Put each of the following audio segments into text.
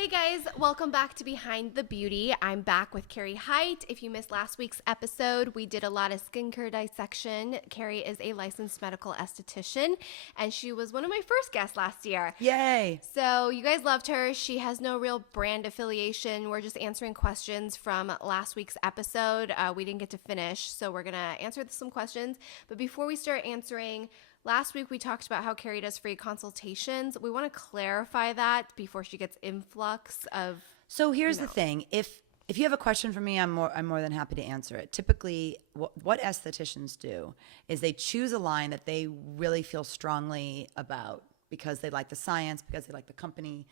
Hey guys, welcome back to Behind the Beauty. I'm back with Kerry Hite. If you missed last week's episode, we did a lot of skincare dissection. Kerry is a licensed medical esthetician, and she was one of my first guests last year. Yay! So you guys loved her. She has no real brand affiliation. We're just answering questions from last week's episode. We didn't get to finish, so we're going to answer some questions. But before we start answering, last week we talked about how Kerry does free consultations. We want to clarify that before she gets influx of. So here's the thing: if you have a question for me, I'm more than happy to answer it. Typically, what estheticians do is they choose a line that they really feel strongly about because they like the science, because they like the company.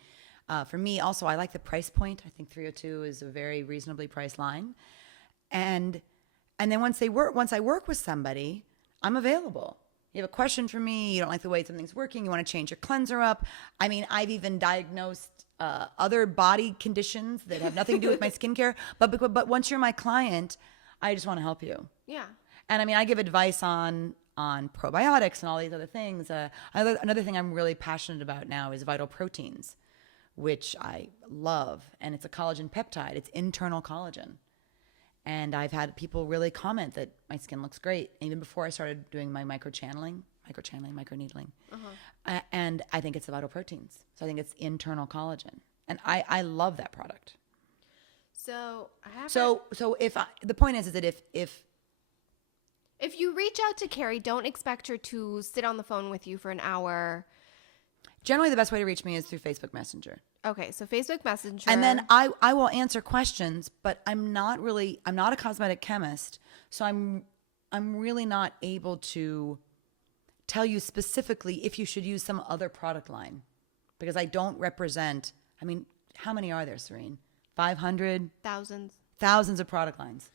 For me, also, I like the price point. I think 302 is a very reasonably priced line, and then once I work with somebody, I'm available. You have a question for me, you don't like the way something's working, you want to change your cleanser up. I mean, I've even diagnosed other body conditions that have nothing to do with my skincare. But once you're my client, I just want to help you. Yeah. And I mean, I give advice on probiotics and all these other things. Another thing I'm really passionate about now is vital proteins, which I love. And it's a collagen peptide. It's internal collagen. And I've had people really comment that my skin looks great, even before I started doing my microneedling. And I think it's the vital proteins. So I think it's internal collagen. And I love that product. So I have the point is that if you reach out to Kerry, don't expect her to sit on the phone with you for an hour. Generally, the best way to reach me is through Facebook Messenger. Okay, so Facebook Messenger. And then I will answer questions, but I'm not a cosmetic chemist, so I'm really not able to tell you specifically if you should use some other product line because I don't represent, I mean, how many are there, Serein? 500? Thousands of product lines.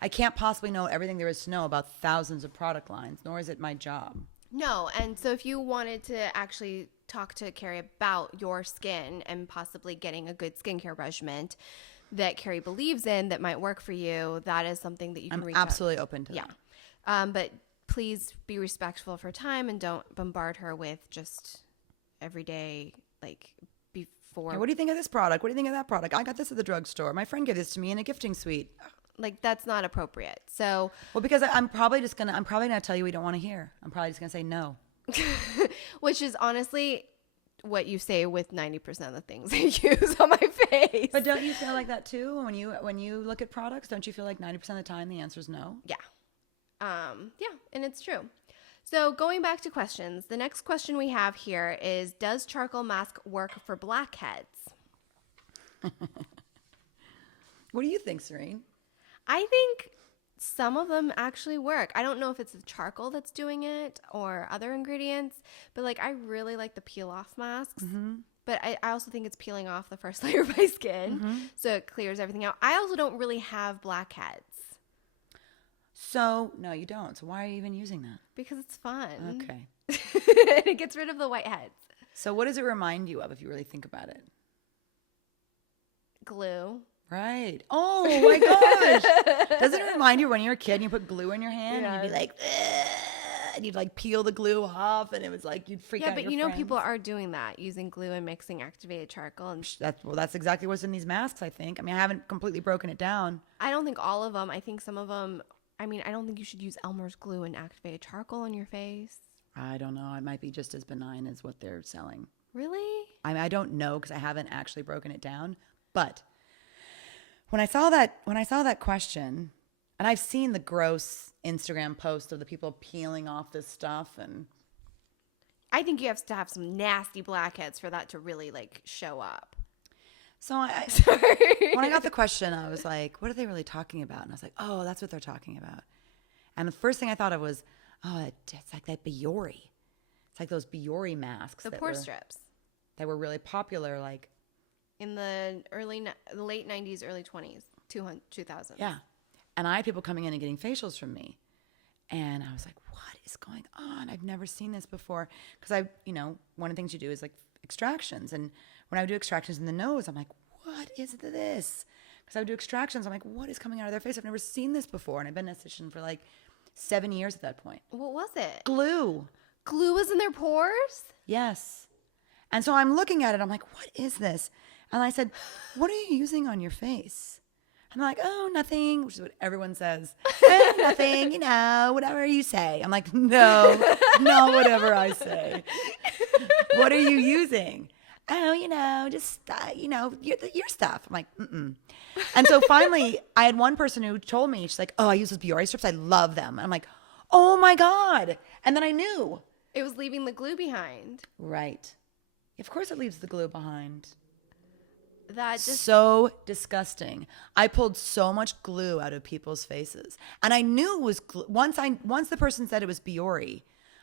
I can't possibly know everything there is to know about thousands of product lines, nor is it my job. No, and so if you wanted to actually talk to Kerry about your skin and possibly getting a good skincare regimen that Kerry believes in that might work for you, that is something that you can reach out. I'm absolutely open to that. Yeah. But please be respectful of her time and don't bombard her with just everyday, like, before. Hey, what do you think of this product? What do you think of that product? I got this at the drugstore. My friend gave this to me in a gifting suite. Like, that's not appropriate. So, well, because I'm probably gonna tell you we don't want to hear. I'm probably just gonna say no. Which is honestly what you say with 90% of the things I use on my face. But don't you feel like that too when you look at products? Don't you feel like 90% of the time the answer is no? Yeah. Yeah, and it's true. So going back to questions, the next question we have here is, does charcoal mask work for blackheads? What do you think, Serein? I think some of them actually work. I don't know if it's the charcoal that's doing it or other ingredients, but like I really like the peel off masks. Mm-hmm. But I also think it's peeling off the first layer of my skin, so it clears everything out. I also don't really have blackheads. So, no, you don't. So why are you even using that? Because it's fun. Okay. It gets rid of the whiteheads. So what does it remind you of if you really think about it? Glue. Right. Oh my gosh. Doesn't it remind you when you were a kid and you put glue in your hand and you'd be like, ugh, and you'd like peel the glue off and it was like you'd freak out. Yeah, but your friends. People are doing that, using glue and mixing activated charcoal. And that's exactly what's in these masks, I think. I mean, I haven't completely broken it down. I don't think all of them. I think some of them. I mean, I don't think you should use Elmer's glue and activated charcoal on your face. I don't know. It might be just as benign as what they're selling. Really? I don't know because I haven't actually broken it down, but when I saw that question, and I've seen the gross Instagram post of the people peeling off this stuff, and I think you have to have some nasty blackheads for that to really like show up. So when I got the question, I was like, what are they really talking about? And I was like, oh, that's what they're talking about. And the first thing I thought of was, oh, it's like that Biore. It's like those Biore masks. The pore strips. That were really popular, like in the late 90s, early 2000s. Yeah. And I had people coming in and getting facials from me. And I was like, what is going on? I've never seen this before. Because one of the things you do is like extractions. And when I would do extractions in the nose, I'm like, what is this? Because I would do extractions. I'm like, what is coming out of their face? I've never seen this before. And I've been an esthetician for like 7 years at that point. What was it? Glue. Glue was in their pores? Yes. And so I'm looking at it. I'm like, what is this? And I said, what are you using on your face? And they're like, oh, nothing, which is what everyone says. Nothing, whatever you say. I'm like, no, not whatever I say. What are you using? Oh, just, your stuff. I'm like, mm-mm. And so finally, I had one person who told me, she's like, oh, I use those Biore strips. I love them. And I'm like, oh, my God. And then I knew. It was leaving the glue behind. Right. Of course it leaves the glue behind. That just So disgusting. I pulled so much glue out of people's faces. And I knew it was glue. Once the person said it was Biore,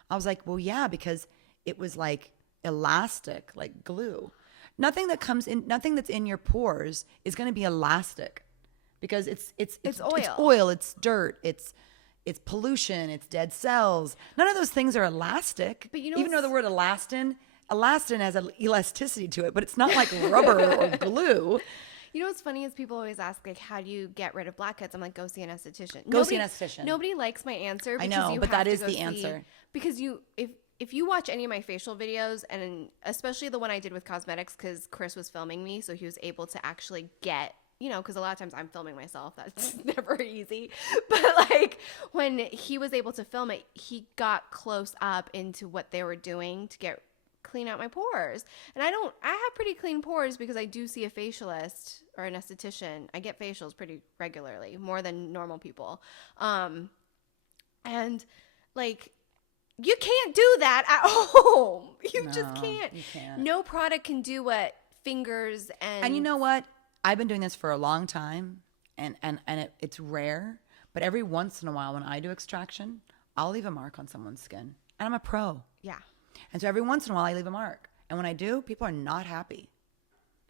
I was like, well, yeah, because it was like elastic, like glue. Nothing that's in your pores is going to be elastic because it's oil. It's oil, it's dirt, it's pollution, it's dead cells. None of those things are elastic. But even though the word elastin has an elasticity to it, but it's not like rubber or glue. You know what's funny is people always ask, like, how do you get rid of blackheads? I'm like, go see an esthetician. Go see an esthetician. Nobody likes my answer. I know, but that is the answer. Because if you watch any of my facial videos, and especially the one I did with cosmetics, because Chris was filming me, so he was able to actually get, because a lot of times I'm filming myself. That's never easy. But like when he was able to film it, he got close up into what they were doing to clean out my pores. And I have pretty clean pores because I do see a facialist or an esthetician. I get facials pretty regularly, more than normal people. And like, you can't do that at home. You just can't. You can't. No product can do what fingers And you know what? I've been doing this for a long time, and it's rare. But every once in a while when I do extraction, I'll leave a mark on someone's skin. And I'm a pro. Yeah. And so every once in a while I leave a mark. And when I do, people are not happy.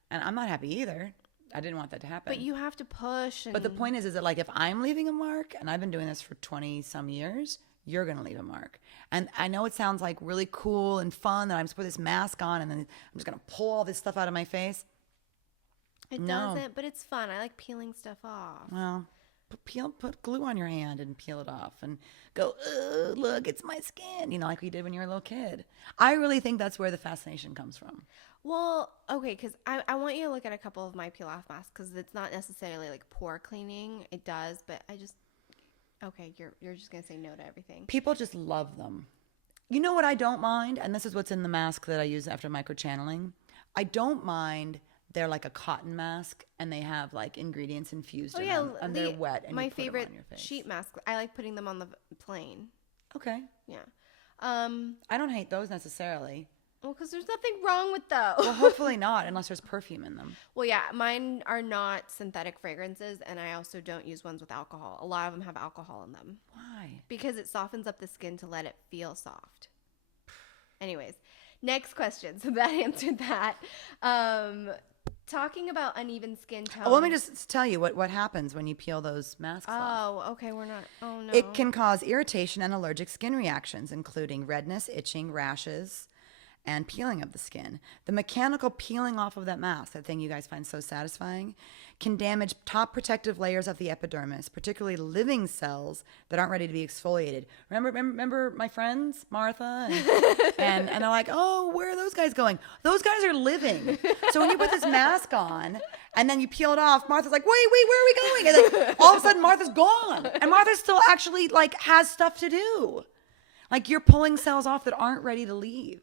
And I'm not happy either. I didn't want that to happen. But you have to push. But the point is that like if I'm leaving a mark, and I've been doing this for 20 some years, you're going to leave a mark. And I know it sounds like really cool and fun that I'm supposed to put this mask on and then I'm just going to pull all this stuff out of my face. It doesn't, but it's fun. I like peeling stuff off. Well, put glue on your hand and peel it off and go, look, it's my skin, like we did when you were a little kid. I really think that's where the fascination comes from. Well, okay, because I want you to look at a couple of my peel-off masks because it's not necessarily like pore cleaning. It does, but okay, you're just going to say no to everything. People just love them. You know what I don't mind? And this is what's in the mask that I use after microchanneling. I don't mind they're like a cotton mask and they have like ingredients infused in them and they're wet and my you put favorite them on your face. sheet mask, I like putting them on the plane. Okay. Yeah. I don't hate those necessarily. Well, because there's nothing wrong with those. Well, hopefully not, unless there's perfume in them. Well, yeah, mine are not synthetic fragrances, and I also don't use ones with alcohol. A lot of them have alcohol in them. Why? Because it softens up the skin to let it feel soft. Anyways, next question. So that answered that. Talking about uneven skin tone. Oh, let me just tell you what happens when you peel those masks off. Oh, okay, we're not. Oh, no. It can cause irritation and allergic skin reactions, including redness, itching, rashes, and peeling of the skin. The mechanical peeling off of that mask, that thing you guys find so satisfying, can damage top protective layers of the epidermis, particularly living cells that aren't ready to be exfoliated. Remember my friends, Martha? And they're like, oh, where are those guys going? Those guys are living. So when you put this mask on and then you peel it off, Martha's like, wait, where are we going? And then all of a sudden Martha's gone. And Martha still actually like has stuff to do. Like you're pulling cells off that aren't ready to leave.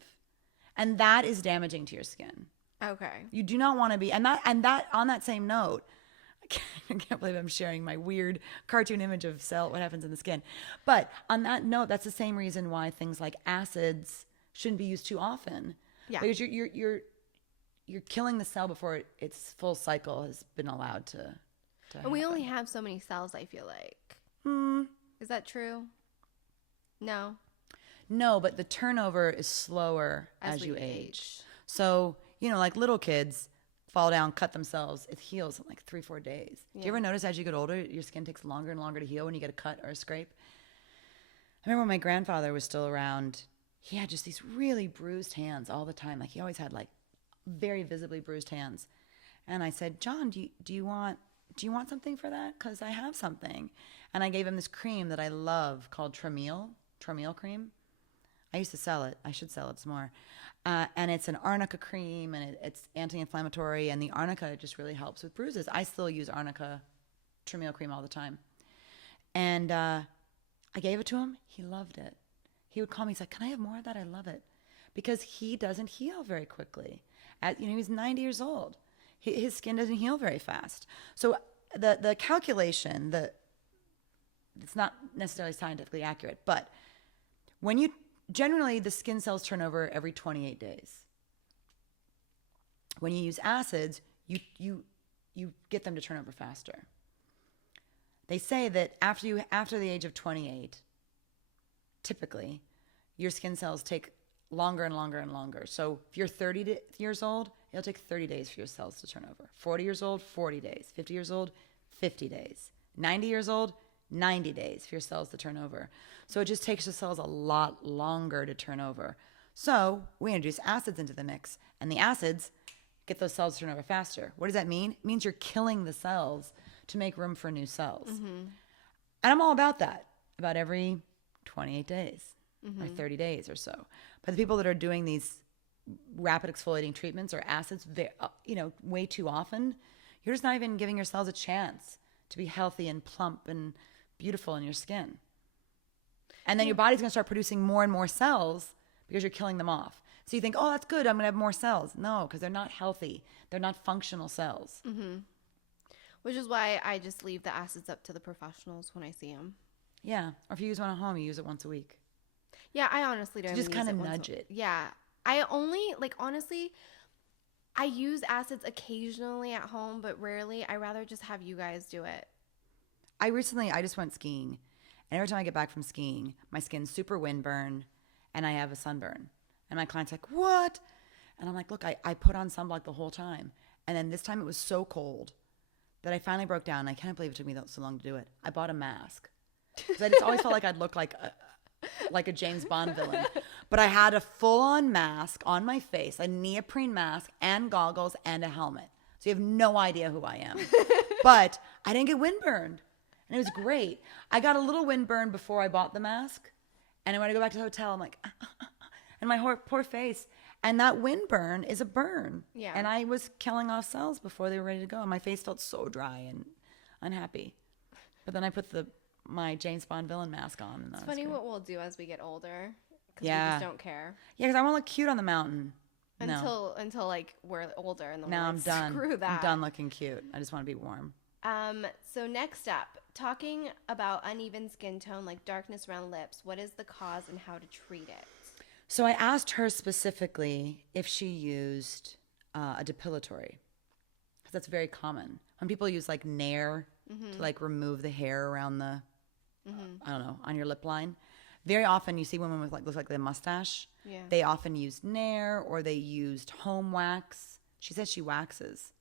And that is damaging to your skin. Okay. You do not want to be, and that on that same note, I can't believe I'm sharing my weird cartoon image of what happens in the skin. But on that note, that's the same reason why things like acids shouldn't be used too often. Yeah. Because you're killing the cell before its full cycle has been allowed to And we only have so many cells, I feel like. Is that true? No. No, but the turnover is slower as you age. So, like little kids fall down, cut themselves, it heals in like 3-4 days. Yeah. Do you ever notice as you get older, your skin takes longer and longer to heal when you get a cut or a scrape? I remember when my grandfather was still around, he had just these really bruised hands all the time. Like he always had like very visibly bruised hands. And I said, John, do you want something for that? Because I have something. And I gave him this cream that I love called Tramiel cream. I used to sell it. I should sell it some more. And it's an arnica cream, and it's anti-inflammatory, and the arnica just really helps with bruises. I still use arnica trim meal cream all the time. And I gave it to him. He loved it. He would call me. He's like, can I have more of that? I love it. Because he doesn't heal very quickly. He's 90 years old. His skin doesn't heal very fast. So the calculation, it's not necessarily scientifically accurate, but generally the skin cells turn over every 28 days. When you use acids, you get them to turn over faster. They say that after the age of 28, typically, your skin cells take longer and longer and longer. So if you're 30 years old, it'll take 30 days for your cells to turn over. 40 years old, 40 days. 50 years old, 50 days. 90 years old, 90 days for your cells to turn over. So it just takes the cells a lot longer to turn over. So we introduce acids into the mix, and the acids get those cells to turn over faster. What does that mean? It means you're killing the cells to make room for new cells. Mm-hmm. And I'm all about that, about every 28 days or 30 days or so. But the people that are doing these rapid exfoliating treatments or acids, way too often, you're just not even giving your cells a chance to be healthy and plump and beautiful in your skin. And then your body's going to start producing more and more cells because you're killing them off. So you think, oh, that's good, I'm going to have more cells. No, because they're not healthy. They're not functional cells. Mm-hmm. Which is why I just leave the acids up to the professionals when I see them. Yeah. Or if you use one at home, you use it once a week. Yeah, I honestly don't. So just kind of nudge it. Yeah. I only, honestly, I use acids occasionally at home, but rarely. I rather just have you guys do it. I just went skiing. And every time I get back from skiing, my skin's super windburn and I have a sunburn. And my client's like, what? And I'm like, look, I put on sunblock the whole time. And then this time it was so cold that I finally broke down. I can't believe it took me so long to do it. I bought a mask. Because I just always felt like I'd look like a James Bond villain. But I had a full-on mask on my face, a neoprene mask and goggles and a helmet. So you have no idea who I am. But I didn't get windburned. And it was great. I got a little windburn before I bought the mask. And when I go back to the hotel, I'm like, and my poor face. And that windburn is a burn. Yeah. And I was killing off cells before they were ready to go. And my face felt so dry and unhappy. But then I put my James Bond villain mask on. And it's funny what we'll do as we get older. Because we just don't care. Yeah, because I want to look cute on the mountain. Until we're older and now I'm done. Screw that. I'm done looking cute. I just want to be warm. So next up, talking about uneven skin tone like darkness around lips. What is the cause and how to treat it? So I asked her specifically if she used a depilatory, because that's very common. When people use Nair to remove the hair around the, I don't know, on your lip line. Very often you see women with looks like they have a mustache. Yeah. They often used Nair or they used home wax. She said she waxes,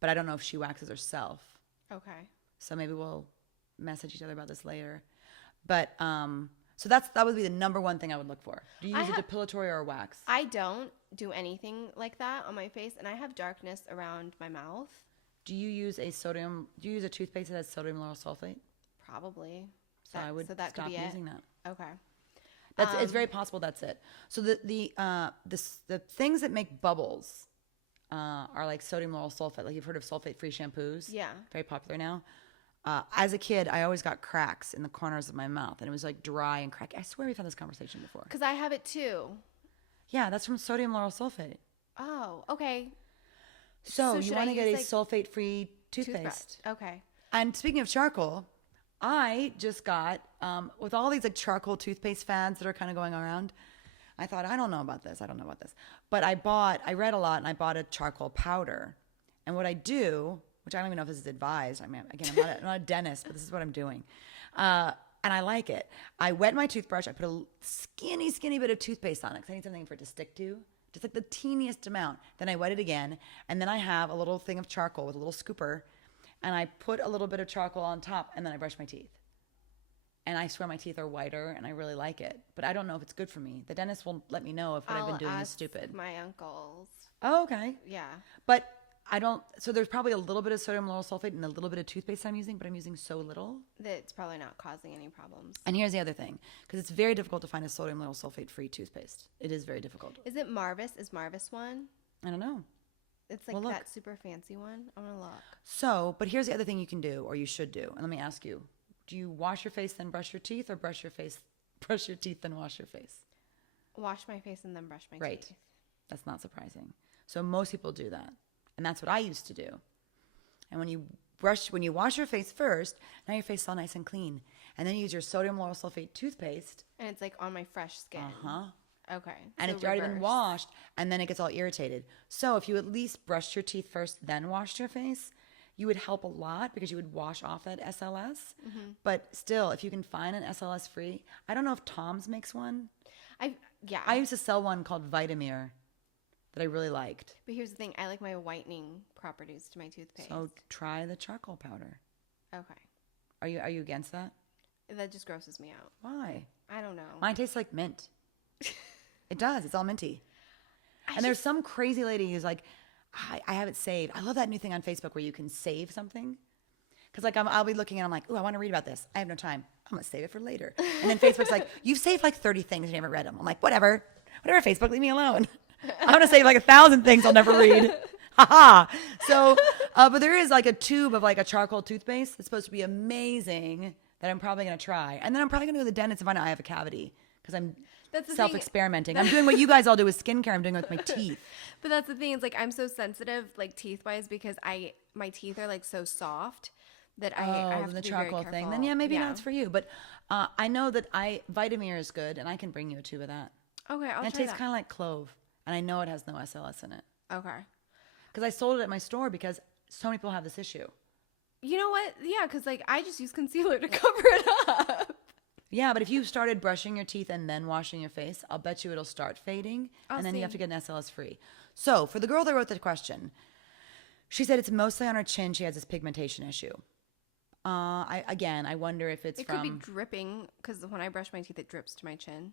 but I don't know if she waxes herself. Okay. So maybe we'll message each other about this later. But so that would be the number one thing I would look for. Do you use a depilatory or a wax? I don't do anything like that on my face, and I have darkness around my mouth. Do you use a toothpaste that has sodium lauryl sulfate? Probably. So I would stop using that. Okay. It's very possible that's it. So the things that make bubbles are like sodium lauryl sulfate. Like you've heard of sulfate-free shampoos? Yeah. Very popular now. As a kid, I always got cracks in the corners of my mouth, and it was dry and cracky. I swear we've had this conversation before. Because I have it too. Yeah, that's from sodium lauryl sulfate. Oh, okay. So you want to get a sulfate-free toothpaste. Okay. And speaking of charcoal, I just got, with all these charcoal toothpaste fads that are kind of going around, I thought, I don't know about this. But I read a lot, and I bought a charcoal powder. And what I do, which I don't even know if this is advised. I mean, again, I'm not a dentist, but this is what I'm doing. And I like it. I wet my toothbrush. I put a skinny bit of toothpaste on it because I need something for it to stick to. Just the teeniest amount. Then I wet it again. And then I have a little thing of charcoal with a little scooper. And I put a little bit of charcoal on top, and then I brush my teeth. And I swear my teeth are whiter, and I really like it. But I don't know if it's good for me. The dentist will let me know if what I've been doing is stupid. My uncles. Oh, okay. Yeah. But So there's probably a little bit of sodium lauryl sulfate and a little bit of toothpaste I'm using, but I'm using so little. That it's probably not causing any problems. And here's the other thing, because it's very difficult to find a sodium lauryl sulfate free toothpaste. It is very difficult. Is it Marvis? Is Marvis one? I don't know. It's like that super fancy one. I'm going to look. So, but here's the other thing you can do, or you should do. And let me ask you, do you wash your face, then brush your teeth, or brush your teeth, then wash your face? Wash my face and then brush my Right. teeth. That's not surprising. So most people do that. And that's what I used to do. And when you wash your face first, now your face is all nice and clean. And then you use your sodium lauryl sulfate toothpaste. And it's like on my fresh skin. Uh-huh. Okay. And so it's already been reverse. washed, and then it gets all irritated. So if you at least brushed your teeth first, then washed your face, you would help a lot because you would wash off that SLS. Mm-hmm. But still, if you can find an SLS free, I don't know if Tom's makes one. I used to sell one called Vitamir that I really liked. But here's the thing. I like my whitening properties to my toothpaste. So try the charcoal powder. Okay. Are you against that? That just grosses me out. Why? I don't know. Mine tastes like mint. It does. It's all minty. There's some crazy lady who's like, I have it saved. I love that new thing on Facebook where you can save something. Because like I'll be looking and I'm like, ooh, I want to read about this. I have no time. I'm going to save it for later. And then Facebook's like, you've saved like 30 things and you haven't read them. I'm like, whatever, Facebook, leave me alone. I'm going to save like 1,000 things I'll never read. Haha. So, but there is like a tube of like a charcoal toothpaste that's supposed to be amazing that I'm probably going to try. And then I'm probably going to go to the dentist and find out I have a cavity because I'm self-experimenting. I'm doing what you guys all do with skincare. I'm doing it with my teeth. But that's the thing. It's like I'm so sensitive, like teeth-wise, because my teeth are like so soft that I have to the be charcoal very thing. careful. Then yeah, maybe not for you. But I know that Vitamir is good, and I can bring you a tube of that. Okay, I'll try And it tastes that. kind of like clove, and I know it has no SLS in it Okay. because I sold it at my store because so many people have this issue. You know what? Yeah, because like I just use concealer to cover it up. Yeah, but if you started brushing your teeth and then washing your face, I'll bet you it'll start fading, and then you have to get an SLS free. So for the girl that wrote the question, she said it's mostly on her chin. She has this pigmentation issue. I wonder if it could be dripping because when I brush my teeth, it drips to my chin.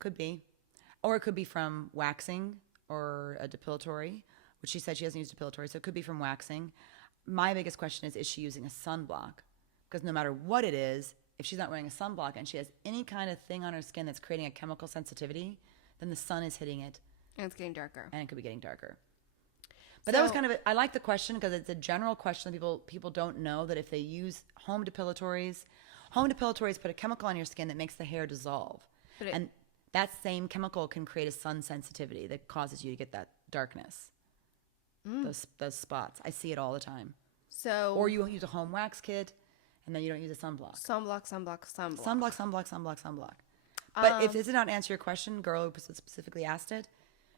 Could be. Or it could be from waxing or a depilatory, which she said she doesn't use depilatory, so it could be from waxing. My biggest question is she using a sunblock? Because no matter what it is, if she's not wearing a sunblock and she has any kind of thing on her skin that's creating a chemical sensitivity, then the sun is hitting it. And it's getting darker. And it could be getting darker. But that was kind of I like the question because it's a general question that people don't know that if they use home depilatories put a chemical on your skin that makes the hair dissolve. And that same chemical can create a sun sensitivity that causes you to get that darkness. Those spots. I see it all the time. So or you use a home wax kit and then you don't use a sunblock. Sunblock. But if this did not answer your question, girl who specifically asked it,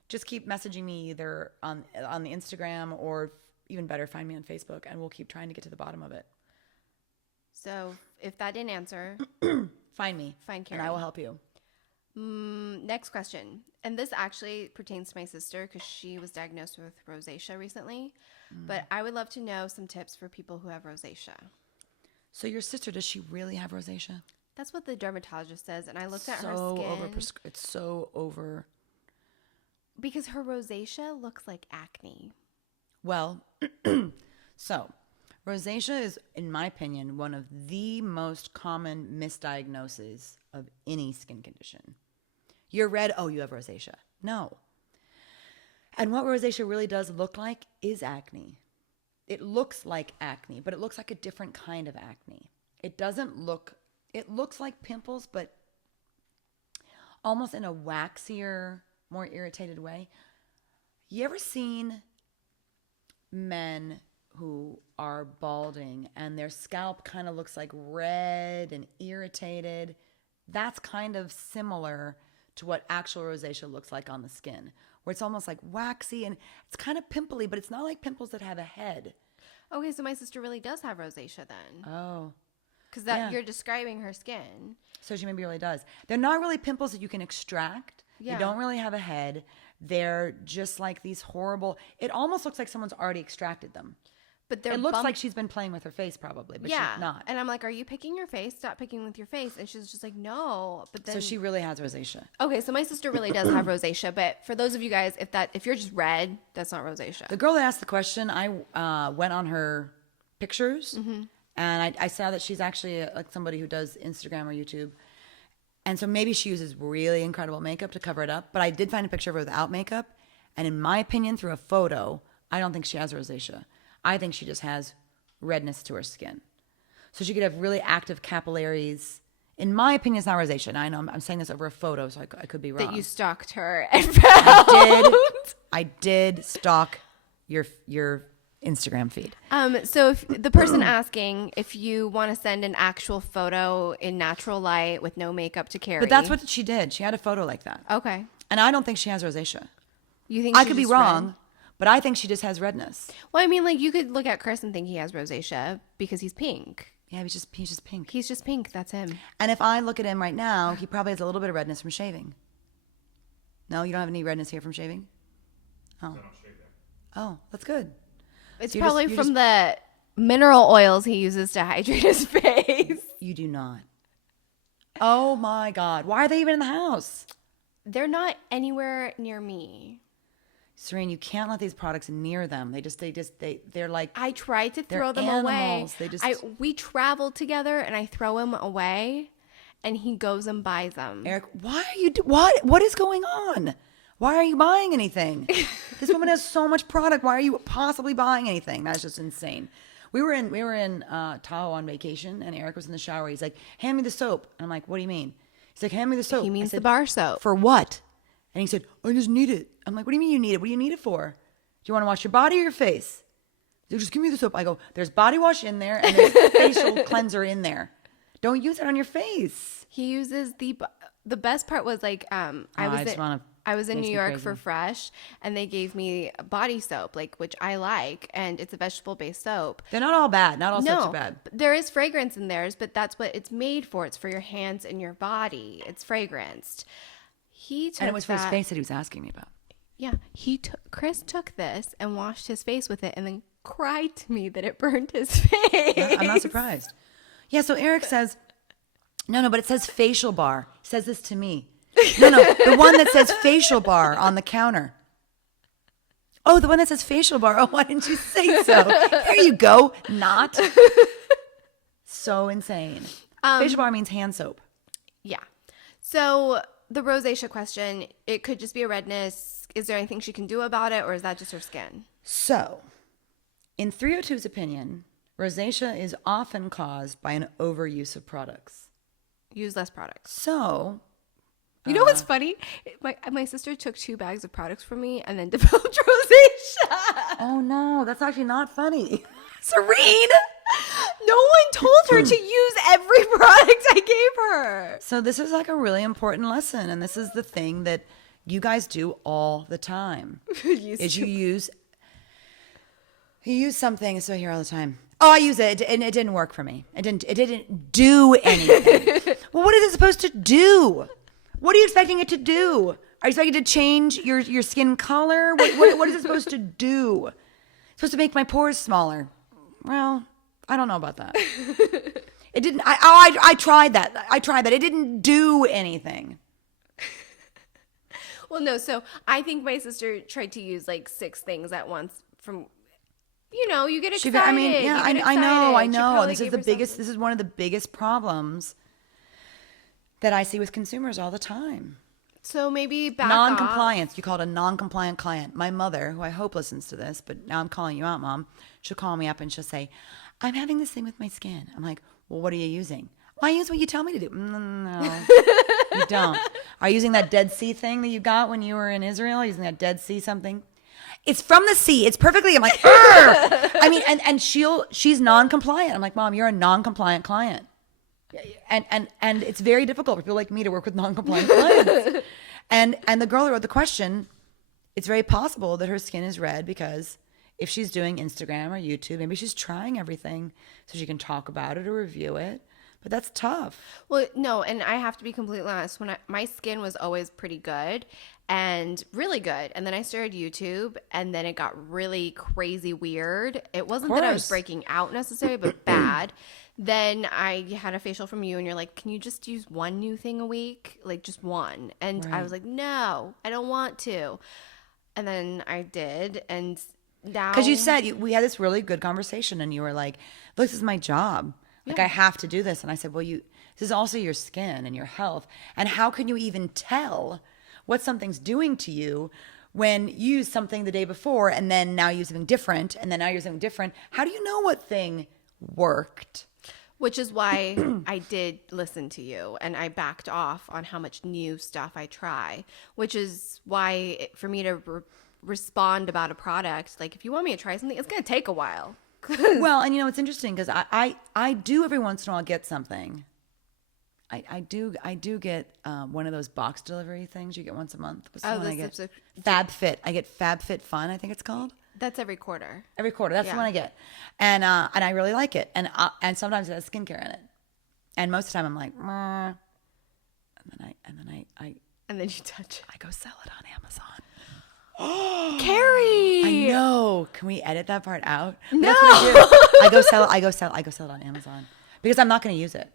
just keep messaging me either on the Instagram or even better, find me on Facebook, and we'll keep trying to get to the bottom of it. So if that didn't answer, find me. Find Kerry. And I will help you. Next question. And this actually pertains to my sister because she was diagnosed with rosacea recently. But I would love to know some tips for people who have rosacea. So your sister, does she really have rosacea? That's what the dermatologist says. And I looked at her skin. It's so over. Because her rosacea looks like acne. Well, so rosacea is, in my opinion, one of the most common misdiagnoses of any skin condition. You're red, oh, you have rosacea. No. And what rosacea really does look like is acne. It looks like acne, but it looks like a different kind of acne. It looks like pimples, but almost in a waxier, more irritated way. You ever seen men who are balding and their scalp kind of looks like red and irritated? That's kind of similar to what actual rosacea looks like on the skin, where it's almost like waxy and it's kind of pimply, but it's not like pimples that have a head. Okay, so my sister really does have rosacea then. Oh. Because you're describing her skin. So she maybe really does. They're not really pimples that you can extract. Yeah. They don't really have a head. They're just like these horrible, it almost looks like someone's already extracted them. But they're It looks like she's been playing with her face probably, but yeah. she's not. And I'm like, are you picking your face? Stop picking with your face. And she's just like, no. But then So she really has rosacea. okay, so my sister really does have rosacea. But for those of you guys, if you're just red, that's not rosacea. The girl that asked the question, I went on her pictures, and I saw that she's actually like somebody who does Instagram or YouTube. And so maybe she uses really incredible makeup to cover it up. But I did find a picture of her without makeup. And in my opinion, through a photo, I don't think she has rosacea. I think she just has redness to her skin. So she could have really active capillaries. In my opinion, it's not rosacea. Now, I know I'm saying this over a photo, so I could be wrong. That you stalked her and found. I did stalk your Instagram feed. So if the person asking if you want to send an actual photo in natural light with no makeup to Kerry. But that's what she did. She had a photo like that. Okay. And I don't think she has rosacea. You think I she's could be just wrong, red? but I think she just has redness. Well, I mean, like you could look at Chris and think he has rosacea because he's pink. Yeah, he's just pink. He's just pink. That's him. And if I look at him right now, he probably has a little bit of redness from shaving. No, you don't have any redness here from shaving? Oh. Oh, that's good. It's So you're probably just- from the mineral oils he uses to hydrate his face. You do not. Oh my God. Why are they even in the house? They're not anywhere near me. Serene, you can't let these products near them. They're like, I tried to They're throw them animals. away. They just- We travel together and I throw him away and he goes and buys them. Eric, why are you, what is going on? Why are you buying anything? This woman has so much product. Why are you possibly buying anything? That's just insane. We were in Tahoe on vacation, and Eric was in the shower. He's like, hand me the soap. And I'm like, what do you mean? He's like, hand me the soap. He I means said, the bar soap. For what? And he said, I just need it. I'm like, what do you mean you need it? What do you need it for? Do you want to wash your body or your face? He's like, just give me the soap. I go, there's body wash in there, and there's facial cleanser in there. Don't use it on your face. He uses the best part was like I was in makes New me York crazy. for Fresh and they gave me body soap which I like, and it's a vegetable based soap. They're not all bad. Not all soaps No, are bad. there is fragrance in theirs, but that's what it's made for. It's for your hands and your body. It's fragranced. He took And it was for his that- face that he was asking me about. Yeah, Chris took this and washed his face with it, and then cried to me that it burned his face. Yeah, I'm not surprised. Yeah, so Eric says, no, but it says facial bar. He says this to me. No, the one that says facial bar on the counter. Oh, the one that says facial bar. Oh, why didn't you say so? Here you go. Not. So insane. Facial bar means hand soap. Yeah. So the rosacea question, it could just be a redness. Is there anything she can do about it, or is that just her skin? So, in 302's opinion, rosacea is often caused by an overuse of products. Use less products. So, You know what's funny? My sister took 2 bags of products from me and then developed rosacea. oh no, that's actually not funny. Serene, no one told her to use every product I gave her. So this is like a really important lesson, and this is the thing that you guys do all the time. is you use something. So here all the time. Oh, I use it, and it didn't work for me. It didn't do anything. Well, what is it supposed to do? What are you expecting it to do? Are you expecting it to change your skin color? What is it supposed to do? It's supposed to make my pores smaller. Well, I don't know about that. It didn't. I tried that. It didn't do anything. Well, no. So I think my sister tried to use like 6 things at once from. You get excited. I mean, yeah, You get I know. excited. She probably This is gave the herself biggest. This is one of the biggest problems that I see with consumers all the time. So maybe back off. Non-compliance. You call it a non-compliant client. My mother, who I hope listens to this, but now I'm calling you out, Mom. She'll call me up and she'll say, I'm having this thing with my skin. I'm like, well, what are you using? Well, I use what you tell me to do. No, you don't. Are you using that Dead Sea thing that you got when you were in Israel? Using that Dead Sea something? It's from the sea. It's perfectly. I'm like, Arr! I mean, and she's non-compliant. I'm like, Mom, you're a non-compliant client. And it's very difficult for people like me to work with non-compliant clients. And the girl who wrote the question, it's very possible that her skin is red because if she's doing Instagram or YouTube, maybe she's trying everything so she can talk about it or review it. But that's tough. Well, no, and I have to be completely honest. My skin was always pretty good, and really good. And then I started YouTube, and then it got really crazy weird. It wasn't that I was course. breaking out necessarily, but bad. Then I had a facial from you, and you're like, can you just use one new thing a week? Like, just one. And I Right. was like, no, I don't want to. And then I did, and now. Because you said we had this really good conversation, and you were like, "Look, this is my job. Like Yeah. I have to do this." And I said, "Well, this is also your skin and your health. And how can you even tell what something's doing to you when you use something the day before, and then now you use something different, and then now you're something different? How do you know what thing worked?" Which is why I did listen to you, and I backed off on how much new stuff I try, which is why for me to respond about a product, like if you want me to try something, it's going to take a while. Well, and it's interesting because I do every once in a while get something. I do get one of those box delivery things you get once a month. What's the one I get? FabFit. I get FabFit Fun, I think it's called. That's every quarter. Every quarter. That's the one I get. And I really like it. And sometimes it has skincare in it. And most of the time I'm like, "Meh." And then you touch it. I go sell it on Amazon. Carrie! I know. Can we edit that part out? No. That's what I do. I go sell it on Amazon because I'm not going to use it.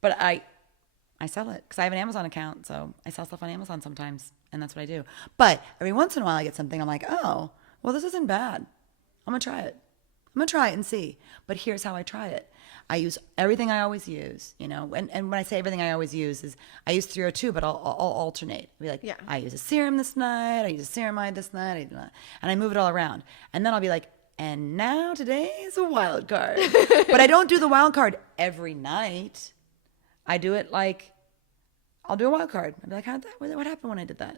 But I sell it because I have an Amazon account. So I sell stuff on Amazon sometimes. And that's what I do. But every once in a while I get something. I'm like, oh, well, this isn't bad. I'm going to try it. I'm going to try it and see. But here's how I try it. I use everything I always use, And when I say everything I always use is I use 302, but I'll alternate. I'll be like, Yeah. I use a serum this night. I use a ceramide this night. And I move it all around. And then I'll be like, and now today is a wild card. But I don't do the wild card every night. I do it like, I'll do a wild card. I'll be like, what happened when I did that?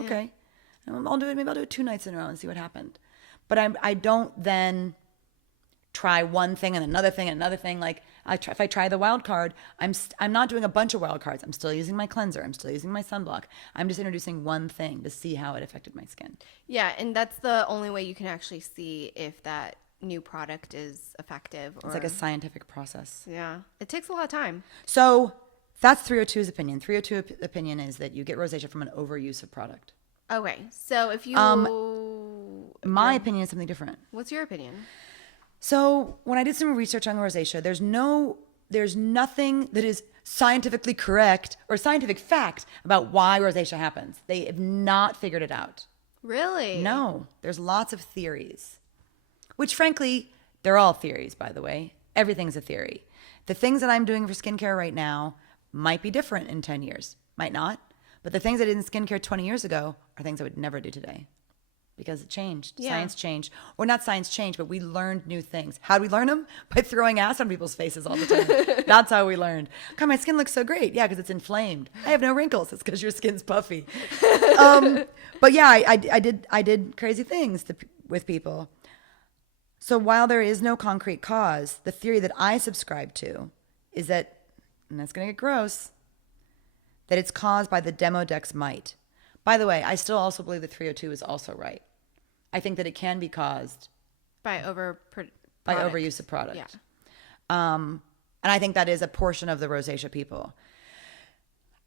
Okay. And maybe I'll do it 2 nights in a row and see what happened. But I don't then try one thing and another thing and another thing. Like if I try the wild card, I'm not doing a bunch of wild cards. I'm still using my cleanser. I'm still using my sunblock. I'm just introducing one thing to see how it affected my skin. Yeah, and that's the only way you can actually see if that new product is effective. It's like a scientific process. Yeah, it takes a lot of time. So that's 302's opinion. 302 opinion is that you get rosacea from an overuse of product. Okay, so if you... My opinion is something different. What's your opinion? So when I did some research on rosacea, there's nothing that is scientifically correct or scientific fact about why rosacea happens. They have not figured it out. Really? No, there's lots of theories, which frankly, they're all theories, by the way. Everything's a theory. The things that I'm doing for skincare right now might be different in 10 years, might not. But the things I did in skincare 20 years ago are things I would never do today. Because it changed. Yeah. Science changed. Or not science changed, but we learned new things. How do we learn them? By throwing acid on people's faces all the time. That's how we learned. God, my skin looks so great. Yeah, because it's inflamed. I have no wrinkles. It's because your skin's puffy. But yeah, I did crazy things with people. So while there is no concrete cause, the theory that I subscribe to is that, and that's going to get gross, that it's caused by the Demodex mite. By the way, I still also believe that 302 is also right. I think that it can be caused by overuse of product. Yeah. And I think that is a portion of the rosacea people.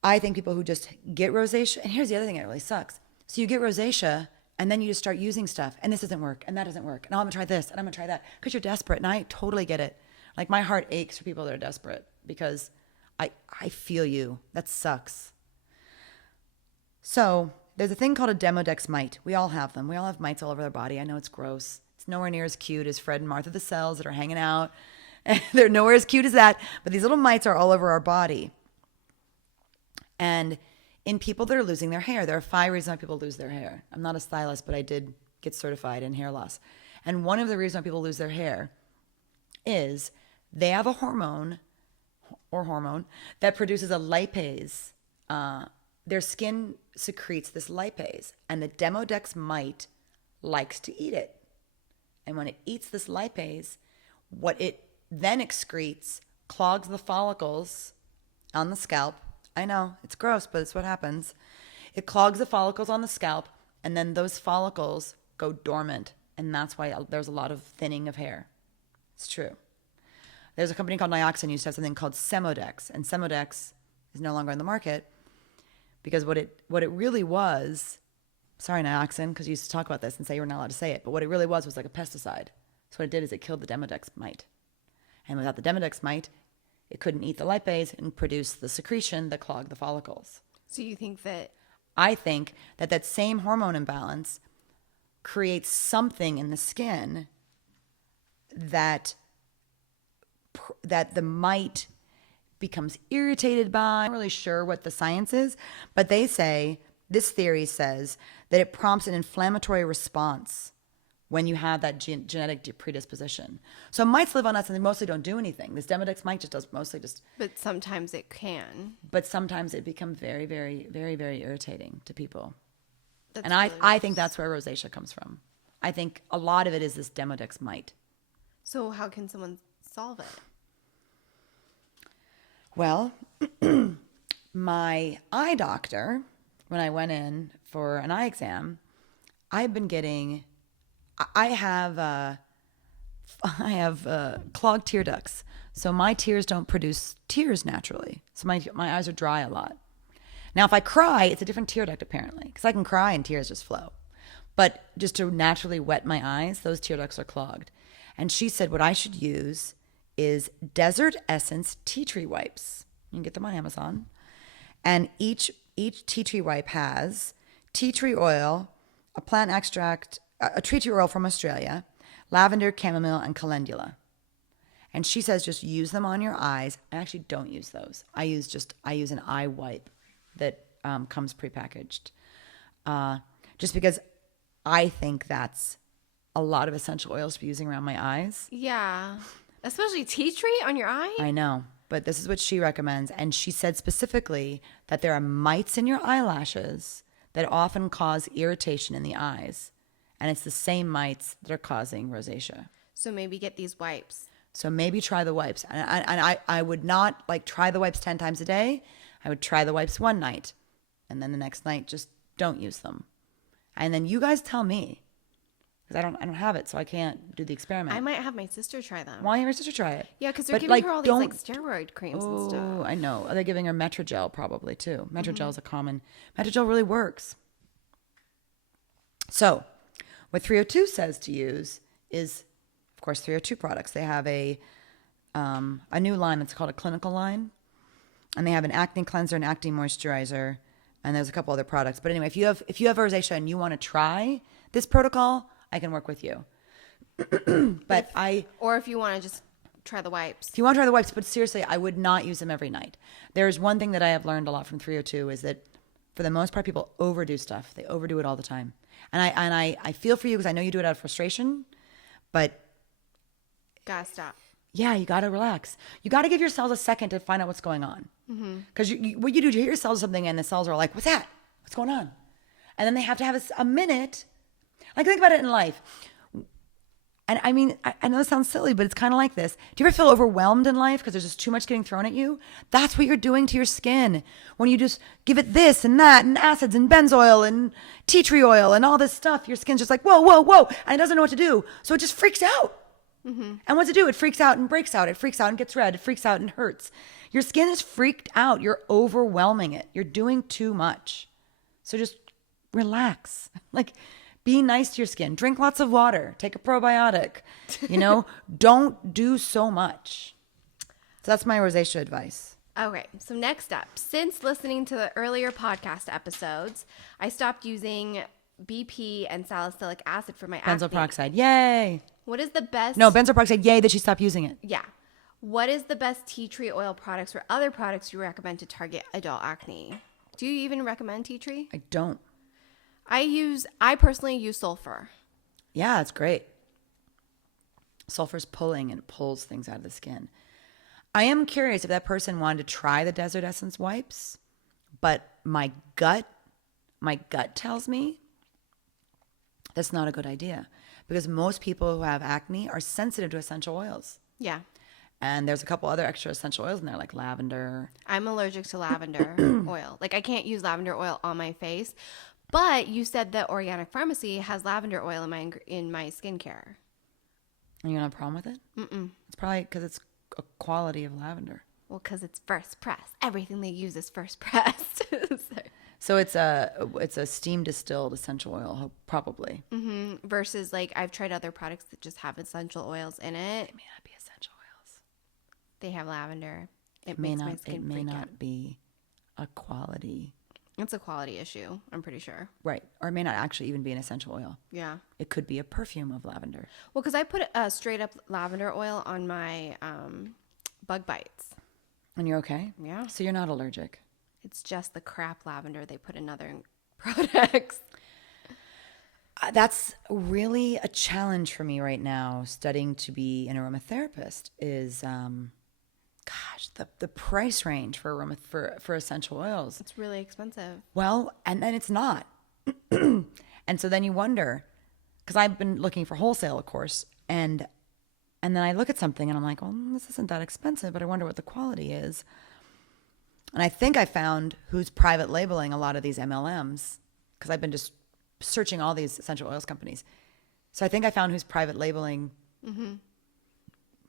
I think people who just get rosacea, and here's the other thing that really sucks. So you get rosacea, and then you just start using stuff, and this doesn't work, and that doesn't work, and I'm gonna try this, and I'm gonna try that, because you're desperate, and I totally get it. Like my heart aches for people that are desperate, because I feel you. That sucks. So there's a thing called a Demodex mite. We all have them. We all have mites all over our body. I know it's gross. It's nowhere near as cute as Fred and Martha the cells that are hanging out. They're nowhere as cute as that. But these little mites are all over our body. And in people that are losing their hair, there are 5 reasons why people lose their hair. I'm not a stylist, but I did get certified in hair loss. And one of the reasons why people lose their hair is they have a hormone that produces a lipase. Their skin secretes this lipase, and the Demodex mite likes to eat it. And when it eats this lipase, what it then excretes clogs the follicles on the scalp. I know, it's gross, but it's what happens. It clogs the follicles on the scalp, and then those follicles go dormant, and that's why there's a lot of thinning of hair. It's true. There's a company called Nioxin used to have something called Semodex, and Semodex is no longer on the market because what it really was sorry, nioxin, because you used to talk about this and say you were not allowed to say it. But what it really was like a pesticide. So what it did is it killed the Demodex mite. And without the Demodex mite, it couldn't eat the lipase and produce the secretion that clogged the follicles. So you think that... I think that that same hormone imbalance creates something in the skin that the mite becomes irritated by. I'm not really sure what the science is, but they say, this theory says that it prompts an inflammatory response when you have that genetic predisposition. So mites live on us and they mostly don't do anything. This Demodex mite just does mostly just... But sometimes it can. But sometimes it becomes very, very, very, very irritating to people. That's And really I gross. think that's where rosacea comes from. I think a lot of it is this Demodex mite. So how can someone solve it? Well, my eye doctor, when I went in for an eye exam, I've been getting... I have clogged tear ducts, so my tears don't produce tears naturally. So my eyes are dry a lot. Now, if I cry, it's a different tear duct apparently, because I can cry and tears just flow. But just to naturally wet my eyes, those tear ducts are clogged. And she said what I should use is Desert Essence tea tree wipes. You can get them on Amazon. And each tea tree wipe has tea tree oil, a plant extract, a tea tree oil from Australia, lavender, chamomile, and calendula. And she says just use them on your eyes. I actually don't use those. I use an eye wipe that comes prepackaged. Just because I think that's a lot of essential oils to be using around my eyes. Yeah. Especially tea tree on your eye? I know, but this is what she recommends. And she said specifically that there are mites in your eyelashes that often cause irritation in the eyes. And it's the same mites that are causing rosacea. So maybe get these wipes. So maybe try the wipes. And I would not like try the wipes 10 times a day. I would try the wipes one night. And then the next night, just don't use them. And then you guys tell me. Because I don't have it, so I can't do the experiment. I might have my sister try them. Why don't your sister try it? Yeah, because they're But, giving her all these don't- like steroid creams and stuff. Oh, I know. Are they giving her Metrogel probably too? Metrogel is a common... Metrogel really works. So, what 302 says to use is, of course, 302 products. They have a new line that's called a clinical line. And they have an acne cleanser, an acne moisturizer, and there's a couple other products. But anyway, if you have rosacea and you want to try this protocol, I can work with you. But Or if you want to just try the wipes. if you want to try the wipes, but seriously, I would not use them every night. There's one thing that I have learned a lot from 302 is that for the most part, people overdo stuff. They overdo it all the time. And I feel for you because I know you do it out of frustration, but Gotta stop. yeah, you got to relax. You got to give your cells a second to find out what's going on. Because what you do, you hit your cells something and the cells are like, what's that? What's going on? And then they have to have a minute. Like, think about it in life. And I mean, I know it sounds silly, but it's kind of like this. Do you ever feel overwhelmed in life because there's just too much getting thrown at you? That's what you're doing to your skin. When you just give it this and that and acids and benzoyl and tea tree oil and all this stuff, your skin's just like, whoa, whoa, whoa. And it doesn't know what to do. So it just freaks out. And what's it do? It freaks out and breaks out. It freaks out and gets red. It freaks out and hurts. Your skin is freaked out. You're overwhelming it. You're doing too much. So just relax. Like, be nice to your skin. Drink lots of water. Take a probiotic. Don't do so much. So that's my rosacea advice. Okay, so next up, since listening to the earlier podcast episodes, I stopped using BP and salicylic acid for my Benzoyl acne. peroxide. Yay. What is the best? No, benzoyl peroxide. Yay that she stopped using it. Yeah. What is the best tea tree oil products or other products you recommend to target adult acne? Do you even recommend tea tree? I don't. I personally use sulfur. Yeah, it's great. Sulfur's pulling and pulls things out of the skin. I am curious if that person wanted to try the Desert Essence wipes, but my gut tells me that's not a good idea because most people who have acne are sensitive to essential oils. Yeah. And there's a couple other extra essential oils in there like lavender. I'm allergic to lavender oil. Like I can't use lavender oil on my face. But you said that Organic Pharmacy has lavender oil in my skincare. And you don't have a problem with it? Mm-mm. It's probably because it's a quality of lavender. Well, because it's first press. Everything they use is first pressed. So it's a steam distilled essential oil, probably. Versus like I've tried other products that just have essential oils in it. It may not be essential oils. They have lavender. It May makes not. my skin It may freak not out. be a quality. It's a quality issue, I'm pretty sure. Right. Or it may not actually even be an essential oil. Yeah. It could be a perfume of lavender. Well, because I put straight up lavender oil on my bug bites. And you're okay? Yeah. So you're not allergic. It's just the crap lavender they put in other products. That's really a challenge for me right now, studying to be an aromatherapist, is, the price range for essential oils. It's really expensive. Well, and then it's not. And so then you wonder, because I've been looking for wholesale, of course, and then I look at something and I'm like, well, this isn't that expensive, but I wonder what the quality is. And I think I found who's private labeling a lot of these MLMs, because I've been just searching all these essential oils companies. So I think I found who's private labeling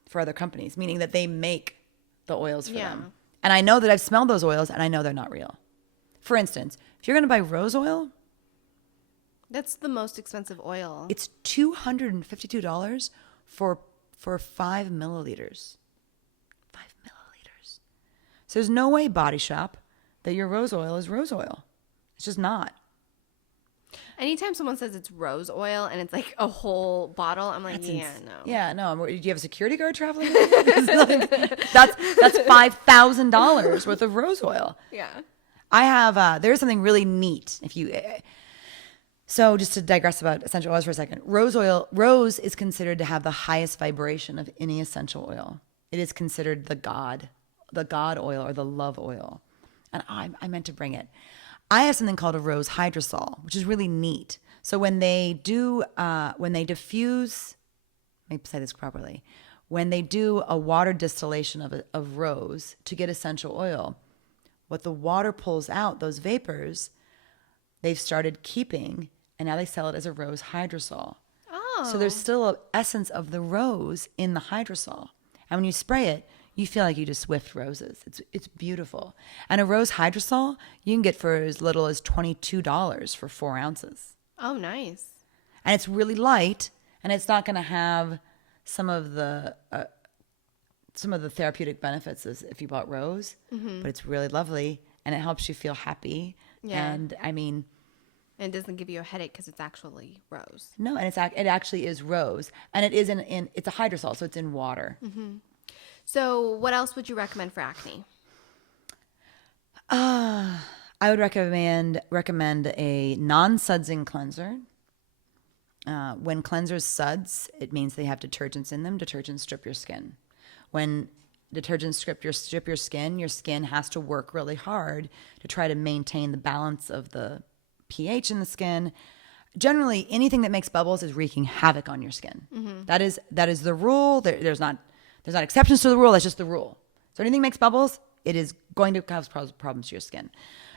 for other companies, meaning that they make the oils for them. And I know that I've smelled those oils and I know they're not real. For instance, if you're going to buy rose oil, That's the most expensive oil. it's $252 for 5 milliliters. 5 milliliters. So there's no way, Body Shop, that your rose oil is rose oil. It's just not. Anytime someone says it's rose oil and it's like a whole bottle, I'm like, yeah, no. Yeah, no. Do you have a security guard traveling? that's $5,000 worth of rose oil. Yeah. I have. There's something really neat. So just to digress about essential oils for a second, rose is considered to have the highest vibration of any essential oil. It is considered the god oil or the love oil. And I meant to bring it. I have something called a rose hydrosol, which is really neat. So when they diffuse, let me say this properly, when they do a water distillation of rose to get essential oil, what the water pulls out, those vapors, they've started keeping, and now they sell it as a rose hydrosol. Oh. So there's still an essence of the rose in the hydrosol. And when you spray it, you feel like you just whiffed roses. It's beautiful. And a rose hydrosol, you can get for as little as $22 for 4 ounces. Oh, nice. And it's really light, and it's not going to have some of the therapeutic benefits as if you bought rose, but it's really lovely, and it helps you feel happy. Yeah. And I mean, And it doesn't give you a headache because it's actually rose. no, and it actually is rose, and it is it's a hydrosol, so it's in water. So what else would you recommend for acne? I would recommend a non-sudsing cleanser. When cleansers suds, it means they have detergents in them. Detergents strip your skin. When detergents strip your skin has to work really hard to try to maintain the balance of the pH in the skin. Generally, anything that makes bubbles is wreaking havoc on your skin. That is the rule. There's not exceptions to the rule. That's just the rule. So anything makes bubbles, it is going to cause problems to your skin.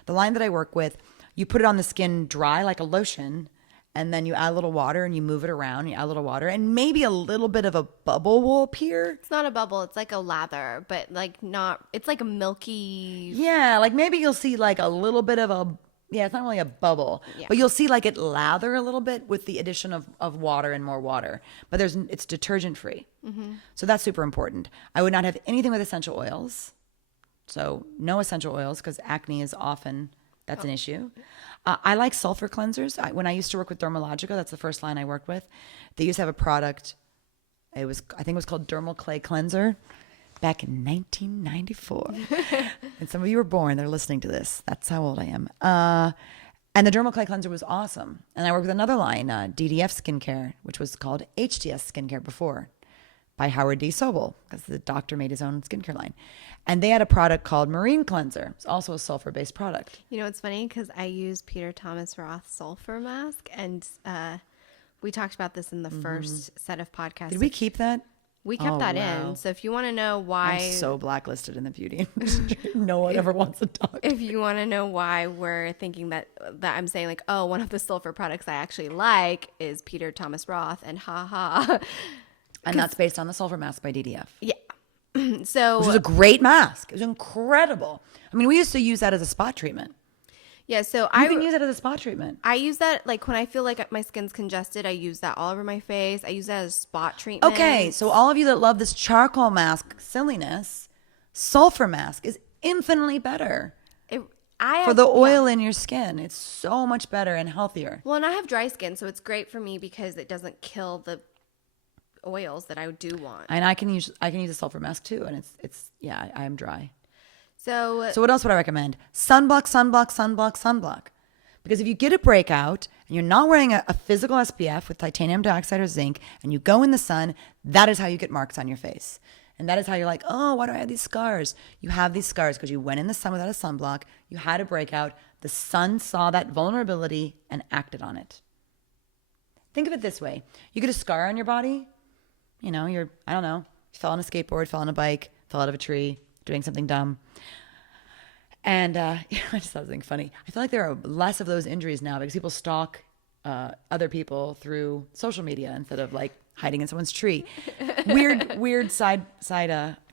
The line that I work with, you put it on the skin dry like a lotion, and then you add a little water and you move it around. You add a little water, and maybe a little bit of a bubble will appear. It's not a bubble. It's like a lather, but like not. It's like a milky. Yeah, like maybe you'll see like a little bit of a. Yeah, it's not really a bubble, but you'll see like it lather a little bit with the addition of water and more water. But it's detergent free. So that's super important. I would not have anything with essential oils. So no essential oils because acne is often, that's an issue. I like sulfur cleansers. When I used to work with Dermalogica, that's the first line I worked with. They used to have a product. I think it was called Dermal Clay Cleanser. Back in 1994. And some of you were born, they're listening to this. That's how old I am. And the Dermal Clay Cleanser was awesome. And I worked with another line, DDF Skincare, which was called HTS Skincare before, by Howard D. Sobel, because the doctor made his own skincare line. And they had a product called Marine Cleanser. It's also a sulfur-based product. You know, it's funny because I use Peter Thomas Roth's sulfur mask, and we talked about this in the first set of podcasts. Did we keep that? We kept that wow. in. So if you want to know why, I'm so blacklisted in the beauty industry. No one ever wants to talk. if you want to know why we're thinking that I'm saying like, oh, one of the sulfur products I actually like is Peter Thomas Roth, and And that's based on the sulfur mask by DDF. yeah. So Which was a great mask. It was incredible. I mean, we used to use that as a spot treatment. Yeah, so You can use it as a spot treatment. I use that like when I feel like my skin's congested. I use that all over my face. I use that as spot treatment. Okay, so all of you that love this charcoal mask silliness, sulfur mask is infinitely better for the oil in your skin. It's so much better and healthier. Well, and I have dry skin, so it's great for me because it doesn't kill the oils that I do want. And I can use a sulfur mask too, and it's I am dry. So what else would I recommend? Sunblock, sunblock, sunblock, sunblock. Because if you get a breakout and you're not wearing a physical SPF with titanium dioxide or zinc and you go in the sun, that is how you get marks on your face. And that is how you're like, oh, why do I have these scars? You have these scars because you went in the sun without a sunblock, you had a breakout, the sun saw that vulnerability and acted on it. Think of it this way. You get a scar on your body, I don't know, you fell on a skateboard, fell on a bike, fell out of a tree, doing something dumb. And I just thought something funny. I feel like there are less of those injuries now because people stalk other people through social media instead of like hiding in someone's tree. Weird side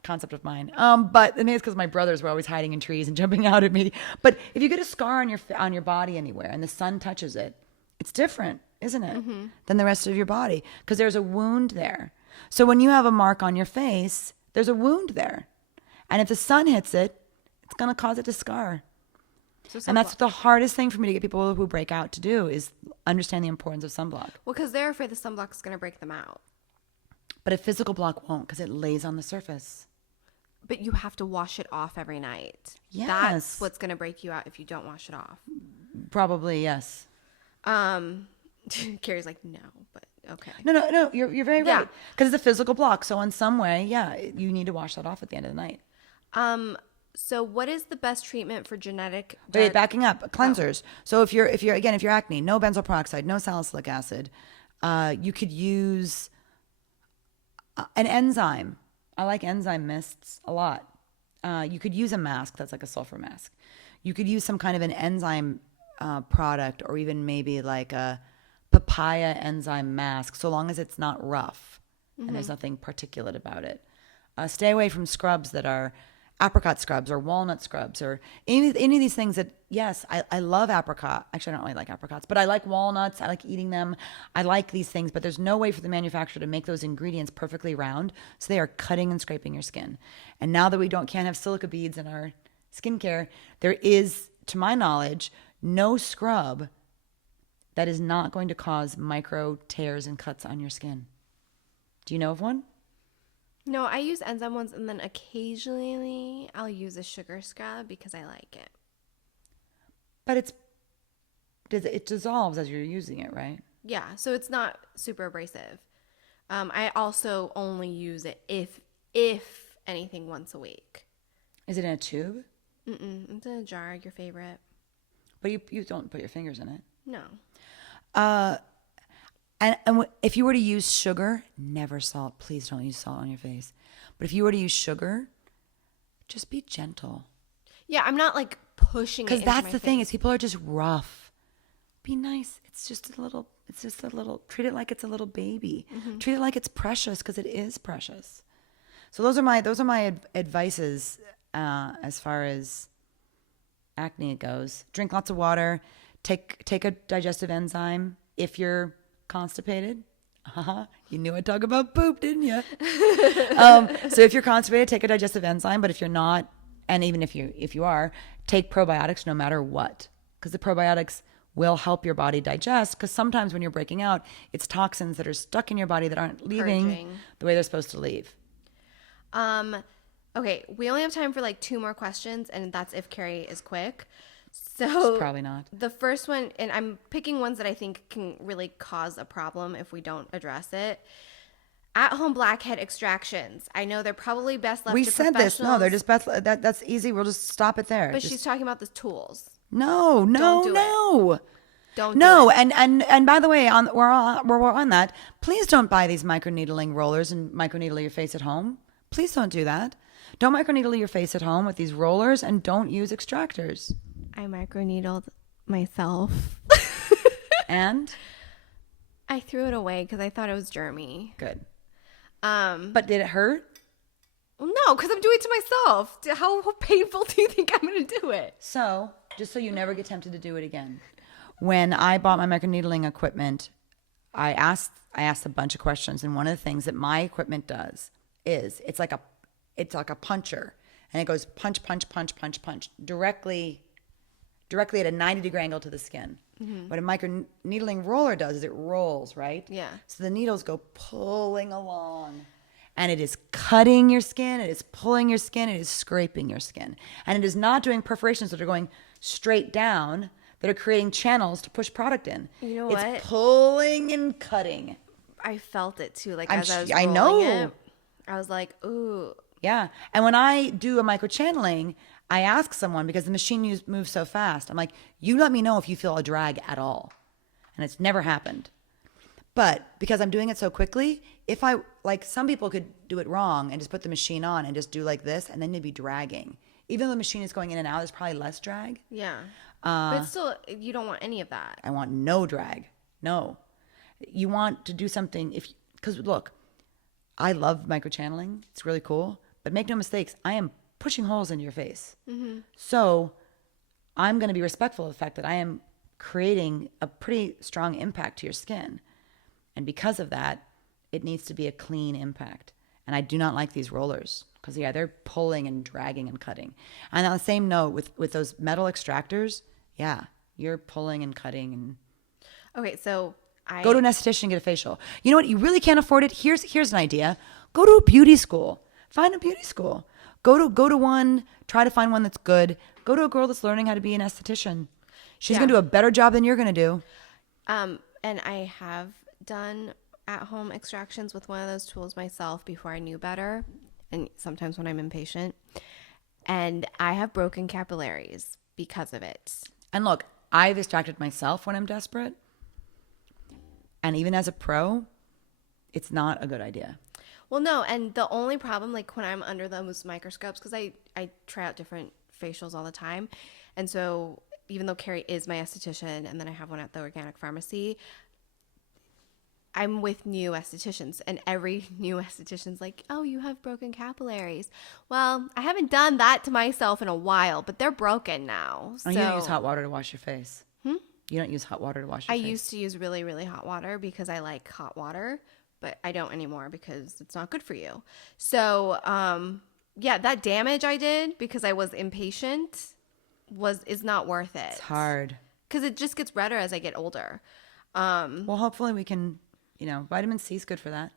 concept of mine. But maybe it's because my brothers were always hiding in trees and jumping out at me. But if you get a scar on your body anywhere and the sun touches it, it's different, isn't it, than the rest of your body because there's a wound there. So when you have a mark on your face, there's a wound there. And if the sun hits it, it's going to cause it to scar. And that's the hardest thing for me to get people who break out to do is understand the importance of sunblock. Well, because they're afraid the sunblock is going to break them out. But a physical block won't because it lays on the surface. But you have to wash it off every night. Yes. That's what's going to break you out if you don't wash it off. Probably, yes. Carrie's like, no, but okay. No, you're very right. Because it's a physical block. So in some way, you need to wash that off at the end of the night. So what is the best treatment for genetic Wait, backing up. Cleansers. So if you're acne, no benzoyl peroxide, no salicylic acid, you could use an enzyme. I like enzyme mists a lot. You could use a mask that's like a sulfur mask. You could use some kind of an enzyme product or even maybe like a papaya enzyme mask so long as it's not rough and there's nothing particulate about it. Stay away from scrubs that are apricot scrubs or walnut scrubs or any of these things that, yes, I love apricot. Actually, I don't really like apricots, but I like walnuts. I like eating them. I like these things, but there's no way for the manufacturer to make those ingredients perfectly round. So they are cutting and scraping your skin. And now that we can't have silica beads in our skincare, there is, to my knowledge, no scrub that is not going to cause micro tears and cuts on your skin. Do you know of one? No, I use enzyme ones, and then occasionally I'll use a sugar scrub because I like it. But it dissolves as you're using it, right? Yeah, so it's not super abrasive. I also only use it if anything once a week. Is it in a tube? It's in a jar, your favorite. But you don't put your fingers in it. No. And if you were to use sugar, never salt. Please don't use salt on your face. But if you were to use sugar, just be gentle. Yeah, I'm not like pushing it into my face. Because that's the thing is people are just rough. Be nice. It's just a little. Treat it like it's a little baby. Treat it like it's precious because it is precious. So those are my advices as far as acne goes. Drink lots of water. Take a digestive enzyme if you're constipated. You knew I'd talk about poop, didn't you? So if you're constipated, take a digestive enzyme. But if you're not, and even if you are, take probiotics no matter what, because the probiotics will help your body digest. Because sometimes when you're breaking out, it's toxins that are stuck in your body that aren't leaving the way they're supposed to leave. Okay, we only have time for like 2 more questions, and that's if Kerry is quick. So She's probably not. The first one, and I'm picking ones that I think can really cause a problem if we don't address it. At-home blackhead extractions. I know they're probably best left to professionals. We said this. No, they're just best. That's easy. We'll just stop it there. But she's talking about the tools. No. Don't do it. And by the way, we're on that. Please don't buy these microneedling rollers and microneedle your face at home. Please don't do that. Don't microneedle your face at home with these rollers, and don't use extractors. I microneedled myself. And? I threw it away because I thought it was germy. Good. But did it hurt? Well, no, because I'm doing it to myself. How painful do you think I'm going to do it? So, just so you never get tempted to do it again. When I bought my microneedling equipment, I asked a bunch of questions, and one of the things that my equipment does is it's like a puncher, and it goes punch, punch, punch, punch, punch directly at a 90-degree angle to the skin. Mm-hmm. What a microneedling roller does is it rolls, right? Yeah. So the needles go pulling along, and it is cutting your skin, it is pulling your skin, it is scraping your skin, and it is not doing perforations that are going straight down, that are creating channels to push product in. You know it's what? It's pulling and cutting. I felt it too. Like, as I was I rolling know. it, I was like, ooh. Yeah. And when I do a microchanneling, I ask someone, because the machine moves so fast, I'm like, you let me know if you feel a drag at all. And it's never happened. But because I'm doing it so quickly, if I, like, some people could do it wrong and just put the machine on and just do like this, and then they'd be dragging. Even though the machine is going in and out, there's probably less drag. Yeah. But still, you don't want any of that. I want no drag. No. You want to do something because look, I love microchanneling. It's really cool. But make no mistakes, I am pushing holes into your face. Mm-hmm. So I'm going to be respectful of the fact that I am creating a pretty strong impact to your skin. And because of that, it needs to be a clean impact. And I do not like these rollers because, yeah, they're pulling and dragging and cutting. And on the same note, with those metal extractors, yeah, you're pulling and cutting. And Okay, so go to an esthetician and get a facial. You know what? You really can't afford it. Here's an idea. Go to a beauty school. Find a beauty school. Go to one. Try to find one that's good. Go to a girl that's learning how to be an esthetician. She's going to do a better job than you're going to do. And I have done at-home extractions with one of those tools myself before I knew better, and sometimes when I'm impatient. And I have broken capillaries because of it. And look, I've extracted myself when I'm desperate. And even as a pro, it's not a good idea. Well, no, and the only problem, like when I'm under those microscopes, because I try out different facials all the time. And so even though Kerry is my esthetician and then I have one at the organic pharmacy, I'm with new estheticians, and every new esthetician's like, oh, you have broken capillaries. Well, I haven't done that to myself in a while, but they're broken now. So you don't use hot water to wash your face. You don't use hot water to wash your face. I used to use really, really hot water because I like hot water, but I don't anymore because it's not good for you. So, yeah, that damage I did because I was impatient is not worth it. It's hard. Because it just gets redder as I get older. Well, hopefully we can, vitamin C is good for that.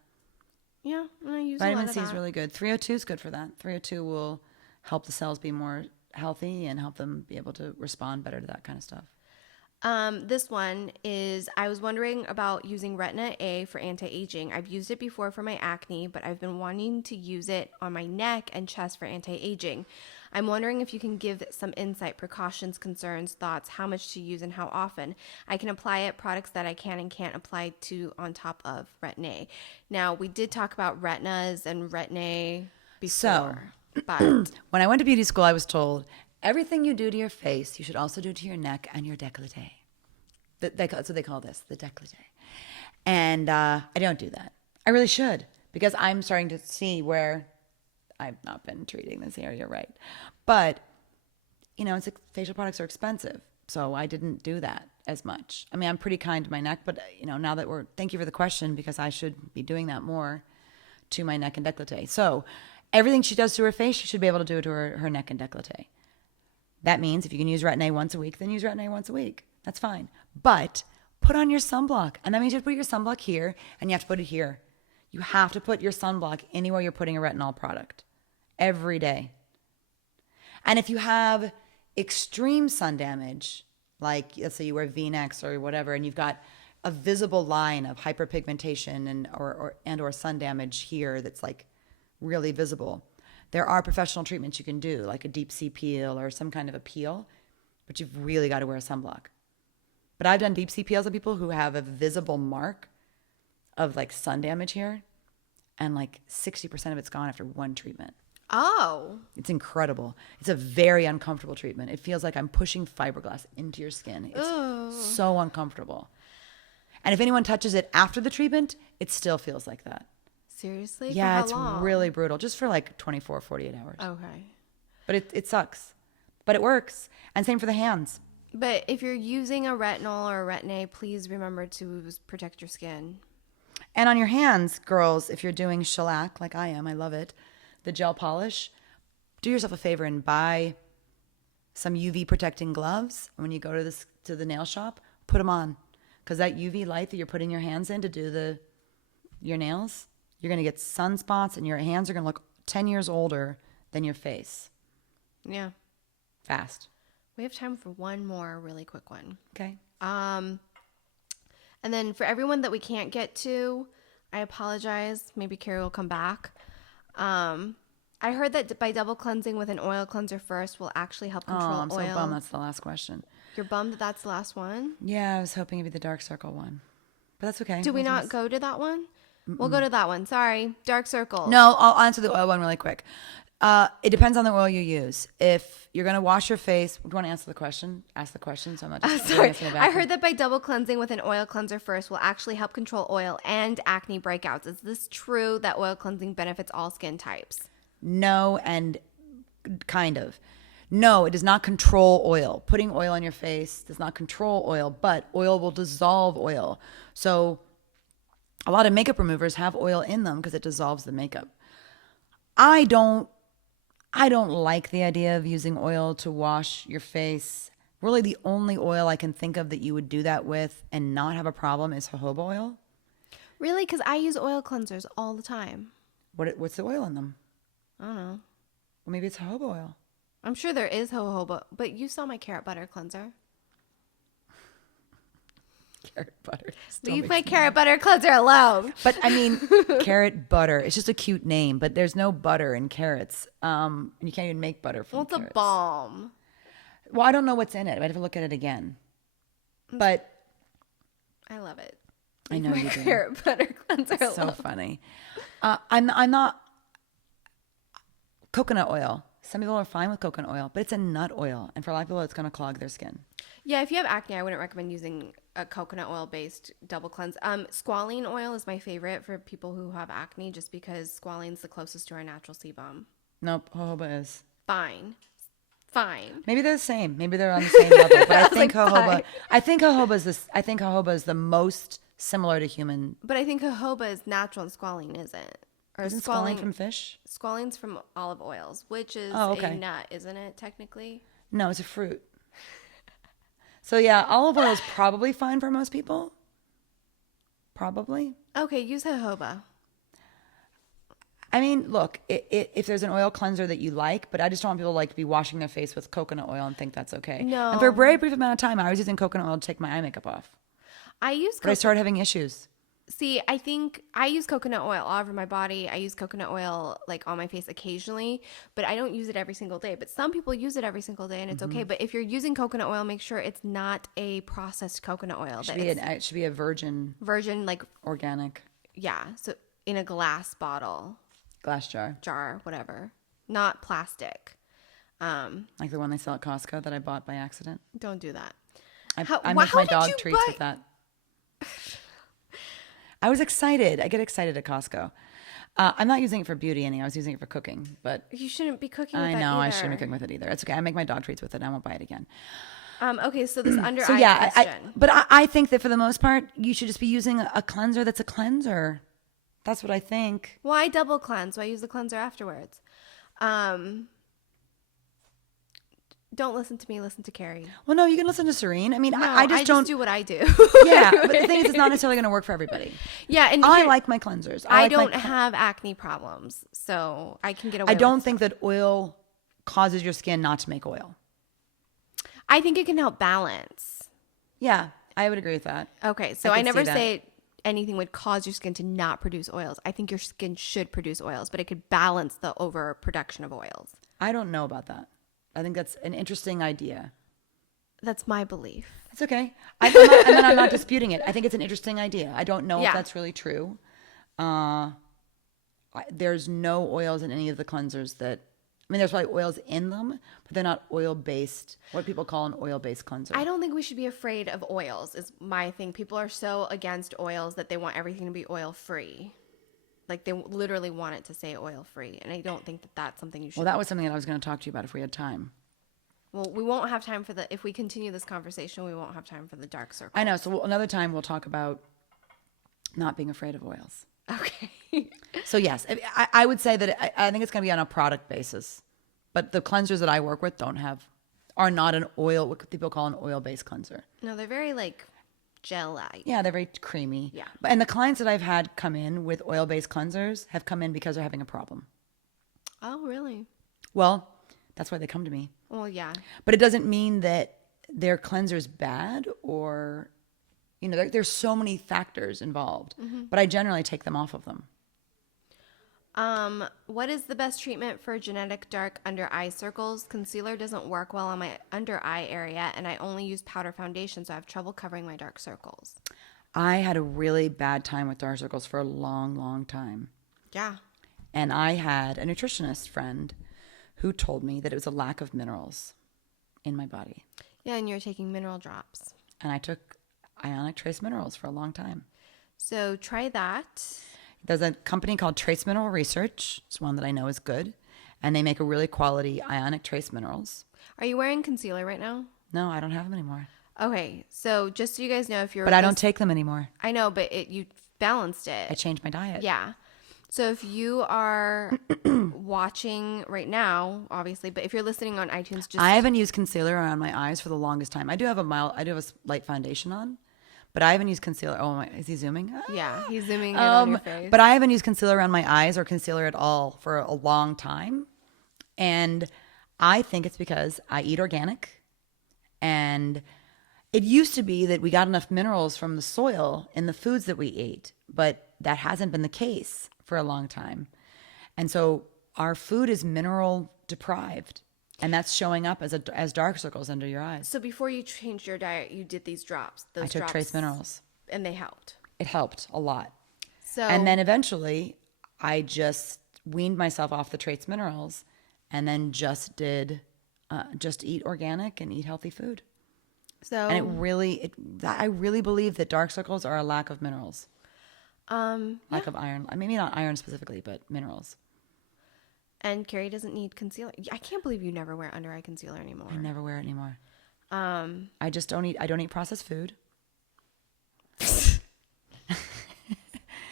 Yeah, I use vitamin a lot C of is that. really good. 302 is good for that. 302 will help the cells be more healthy and help them be able to respond better to that kind of stuff. This one is, I was wondering about using Retina A for anti-aging. I've used it before for my acne, but I've been wanting to use it on my neck and chest for anti-aging. I'm wondering if you can give some insight, precautions, concerns, thoughts, how much to use and how often. I can apply it, products that I can and can't apply to on top of Retina A. Now, we did talk about retinas and Retina A before, but when I went to beauty school, I was told, everything you do to your face, you should also do to your neck and your décolleté. That's what they call this, the décolleté. And I don't do that. I really should, because I'm starting to see where I've not been treating this area right. But, it's like facial products are expensive. So I didn't do that as much. I mean, I'm pretty kind to my neck, but, now that thank you for the question, because I should be doing that more to my neck and décolleté. So everything she does to her face, she should be able to do it to her neck and décolleté. That means if you can use Retin A once a week, then use Retin A once a week. That's fine. But put on your sunblock. And that means you have to put your sunblock here, and you have to put it here. You have to put your sunblock anywhere you're putting a retinol product. Every day. And if you have extreme sun damage, like let's say you wear V-necks or whatever, and you've got a visible line of hyperpigmentation and or sun damage here that's like really visible, there are professional treatments you can do, like a deep sea peel or some kind of a peel, but you've really got to wear a sunblock. But I've done deep sea peels on people who have a visible mark of like sun damage here, and like 60% of it's gone after one treatment. oh, It's incredible. It's a very uncomfortable treatment. It feels like I'm pushing fiberglass into your skin. It's so uncomfortable. And if anyone touches it after the treatment, it still feels like that. seriously? Yeah, For it's how long? really brutal. Just for like 24, 48 hours. Okay. But it sucks. but it works. And same for the hands. But if you're using a retinol or a retin-A, please remember to protect your skin. And on your hands, girls, if you're doing shellac like I am, I love it, the gel polish, do yourself a favor and buy some UV protecting gloves. And when you go to the nail shop, put them on, because that UV light that you're putting your hands in to do your nails, you're going to get sunspots, and your hands are going to look 10 years older than your face. Yeah. Fast. We have time for one more really quick one. Okay. And then for everyone that we can't get to, I apologize. Maybe Kerry will come back. I heard that by double cleansing with an oil cleanser first will actually help control I'm oil. so bummed that's the last question. You're bummed that that's the last one? Yeah, I was hoping it'd be the dark circle one. But that's okay. Do we not go to that one? We'll go to that one. Sorry. Dark circle. No, I'll answer the oil one really quick. It depends on the oil you use. If you're going to wash your face, do you want to answer the question? Ask the question, so I'm not just Sorry. answering it back. I heard that by double cleansing with an oil cleanser first will actually help control oil and acne breakouts. Is this true that oil cleansing benefits all skin types? No, and kind of. No, it does not control oil. Putting oil on your face does not control oil, but oil will dissolve oil. So a lot of makeup removers have oil in them because it dissolves the makeup. I don't like the idea of using oil to wash your face. Really, the only oil I can think of that you would do that with and not have a problem is jojoba oil. Really? Because I use oil cleansers all the time. What's the oil in them? I don't know. Well, maybe it's jojoba oil. I'm sure there is jojoba, but you saw my carrot butter cleanser. Carrot butter. Still Leave makes my me carrot butter cleanser alone. But I mean, carrot butter. It's just a cute name, but there's no butter in carrots. And you can't even make butter from Well, it's carrots. a balm. Well, I don't know what's in it. I'd have to look at it again. But I love it. I Leave know my you do. carrot butter cleanser It's so alone. funny. I'm not coconut oil. Some people are fine with coconut oil, but it's a nut oil, and for a lot of people, it's going to clog their skin. Yeah, if you have acne, I wouldn't recommend using a coconut oil-based double cleanse. Squalene oil is my favorite for people who have acne, just because squalene's the closest to our natural sebum. Nope, jojoba is. Fine. Maybe they're the same. Maybe they're on the same level. But I think like, jojoba. fine. I think jojoba is the most similar to human. But I think jojoba is natural and squalene isn't. Or Isn't squalene from fish? Squalene's from olive oils, which is okay. a nut, isn't it, technically? No, it's a fruit. So yeah, olive oil is probably fine for most people. Probably. Okay, use jojoba. I mean, look, if there's an oil cleanser that you like, but I just don't want people to like be washing their face with coconut oil and think that's okay. No. And for a very brief amount of time, I was using coconut oil to take my eye makeup off. But I started having issues. See, I think I use coconut oil all over my body. I use coconut oil like on my face occasionally, but I don't use it every single day. But some people use it every single day, and it's okay. But if you're using coconut oil, make sure it's not a processed coconut oil. It should be a virgin, like organic yeah, so in a glass bottle, glass jar, whatever, not plastic. like the one they sell at Costco that I bought by accident. Don't do that. I make my dog treats with that. I was excited. I get excited at Costco. I'm not using it for beauty I was using it for cooking, but You shouldn't be cooking with I that know either. I shouldn't be cooking with it either. It's okay. I make my dog treats with it. I won't buy it again. Okay, so this under So eye yeah, question. but I think that for the most part, you should just be using a cleanser that's a cleanser. That's what I think. Well, I double cleanse, so I use the cleanser afterwards. Don't listen to me. Listen to Kerry. Well, no, you can listen to Serein. I mean, No, I just don't do what I do. Yeah, but the thing is, it's not necessarily going to work for everybody. Yeah, and I like my cleansers. I like don't have acne problems, so I can get away. I don't with think that oil causes your skin not to make oil. I think it can help balance. Yeah, I would agree with that. Okay, so I I can never see that. say anything would cause your skin to not produce oils. I think your skin should produce oils, but it could balance the overproduction of oils. I don't know about that. I think that's an interesting idea. That's my belief. It's okay. I'm not disputing it. I think it's an interesting idea. I don't know if that's really true. There's no oils in any of the cleansers that, I mean, there's probably oils in them, but they're not oil-based, what people call an oil-based cleanser. I don't think we should be afraid of oils is my thing. People are so against oils that they want everything to be oil-free. Like they literally want it to say oil-free. And I don't think that that's something you should. Well, that was something that I was going to talk to you about if we had time. Well, we won't have time for if we continue this conversation, we won't have time for the dark circle. I know. So another time we'll talk about not being afraid of oils. Okay. So yes, I would say that I think it's going to be on a product basis, but the cleansers that I work with are not an oil, what people call an oil-based cleanser. No, they're very like gel-like. Yeah, they're very creamy. Yeah. And the clients that I've had come in with oil-based cleansers have come in because they're having a problem. Oh, really? Well, that's why they come to me. Well, yeah. But it doesn't mean that their cleanser's bad or, there's so many factors involved. Mm-hmm. But I generally take them off of them. What is the best treatment for genetic dark under eye circles? Concealer doesn't work well on my under eye area, and I only use powder foundation, so I have trouble covering my dark circles. I had a really bad time with dark circles for a long, long time. Yeah. And I had a nutritionist friend who told me that it was a lack of minerals in my body. Yeah, and you're taking mineral drops. And I took ionic trace minerals for a long time. So try that. There's a company called Trace Mineral Research. It's one that I know is good. And they make a really quality ionic trace minerals. Are you wearing concealer right now? No, I don't have them anymore. Okay, so just so you guys know, if you're... But I don't take them anymore. I know, but you balanced it. I changed my diet. Yeah. So if you are watching right now, obviously, but if you're listening on iTunes, just... I haven't used concealer around my eyes for the longest time. I do have a light foundation on. But I haven't used concealer. Oh, is he zooming? Yeah, he's zooming in on your face. But I haven't used concealer around my eyes or concealer at all for a long time. And I think it's because I eat organic. And it used to be that we got enough minerals from the soil in the foods that we ate. But that hasn't been the case for a long time. And so our food is mineral deprived. And that's showing up as dark circles under your eyes. So before you changed your diet, you did these drops. I took trace minerals. And they helped. It helped a lot. So and then eventually I just weaned myself off the trace minerals and then just eat organic and eat healthy food. So And I really believe that dark circles are a lack of minerals. Lack of iron. Maybe not iron specifically, but minerals. And Kerry doesn't need concealer. I can't believe you never wear under eye concealer anymore. I never wear it anymore. I just don't eat processed food.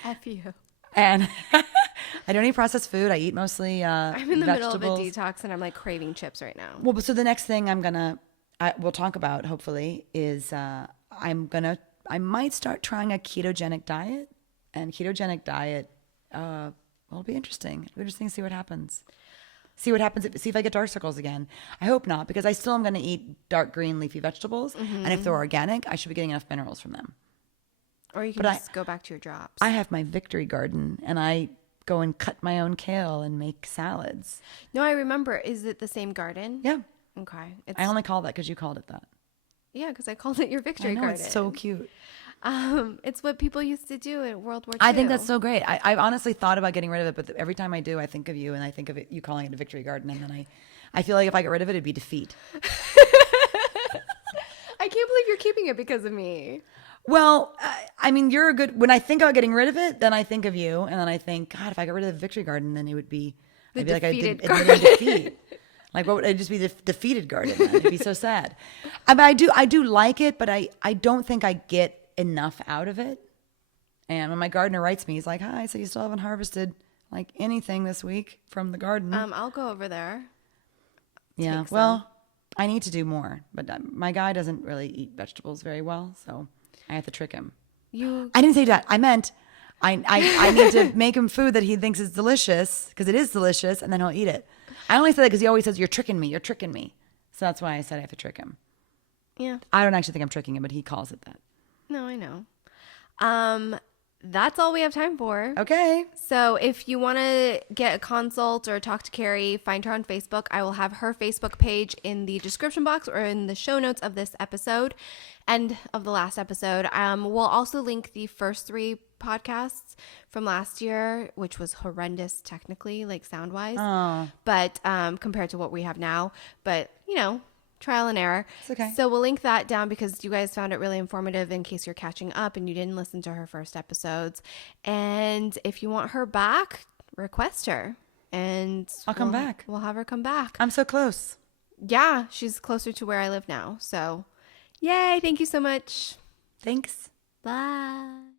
F you. And I don't eat processed food. I eat mostly I'm in the vegetables. middle of a detox and I'm like craving chips right now. Well, so the next thing we'll talk about hopefully is I might start trying a ketogenic diet, and ketogenic diet, it'll be interesting. It'll be interesting to see what happens. See if I get dark circles again. I hope not, because I still am going to eat dark green leafy vegetables. Mm-hmm. And if they're organic, I should be getting enough minerals from them. Or you can just go back to your drops. I have my victory garden, and I go and cut my own kale and make salads. No, I remember. Is it the same garden? Yeah. Okay. I only call that because you called it that. Yeah, because I called it your victory garden. It's so cute. It's what people used to do in World War II. I think that's so great. I've honestly thought about getting rid of it, but every time I do, I think of you, and I think of you calling it a victory garden, and then I feel like if I get rid of it, it'd be defeat. I can't believe you're keeping it because of me. Well, I mean, when I think about getting rid of it, then I think of you, and then I think, God, if I got rid of the victory garden, then it would be, I'd be like, I did defeat. Like, what would it just be? The defeated garden. Then? It'd be so sad. I mean, I do like it, but I don't think I get enough out of it. And when my gardener writes me, he's like, "Hi, so you still haven't harvested like anything this week from the garden?" I'll go over there. Yeah. Well, I need to do more, but my guy doesn't really eat vegetables very well, so I have to trick him. I didn't say that. I meant I need to make him food that he thinks is delicious, because it is delicious, and then he'll eat it. I only said that because he always says, "You're tricking me. You're tricking me." So that's why I said I have to trick him. Yeah. I don't actually think I'm tricking him, but he calls it that. No, I know. That's all we have time for. Okay. So if you want to get a consult or talk to Kerry, find her on Facebook. I will have her Facebook page in the description box or in the show notes of this episode and of the last episode. We'll also link the first 3 podcasts from last year, which was horrendous technically, like sound-wise, but compared to what we have now. But, trial and error. It's okay. So we'll link that down because you guys found it really informative in case you're catching up and you didn't listen to her first episodes. And if you want her back, request her. And I'll come back. We'll have her come back. I'm so close. Yeah, she's closer to where I live now. So, yay. Thank you so much. Thanks. Bye.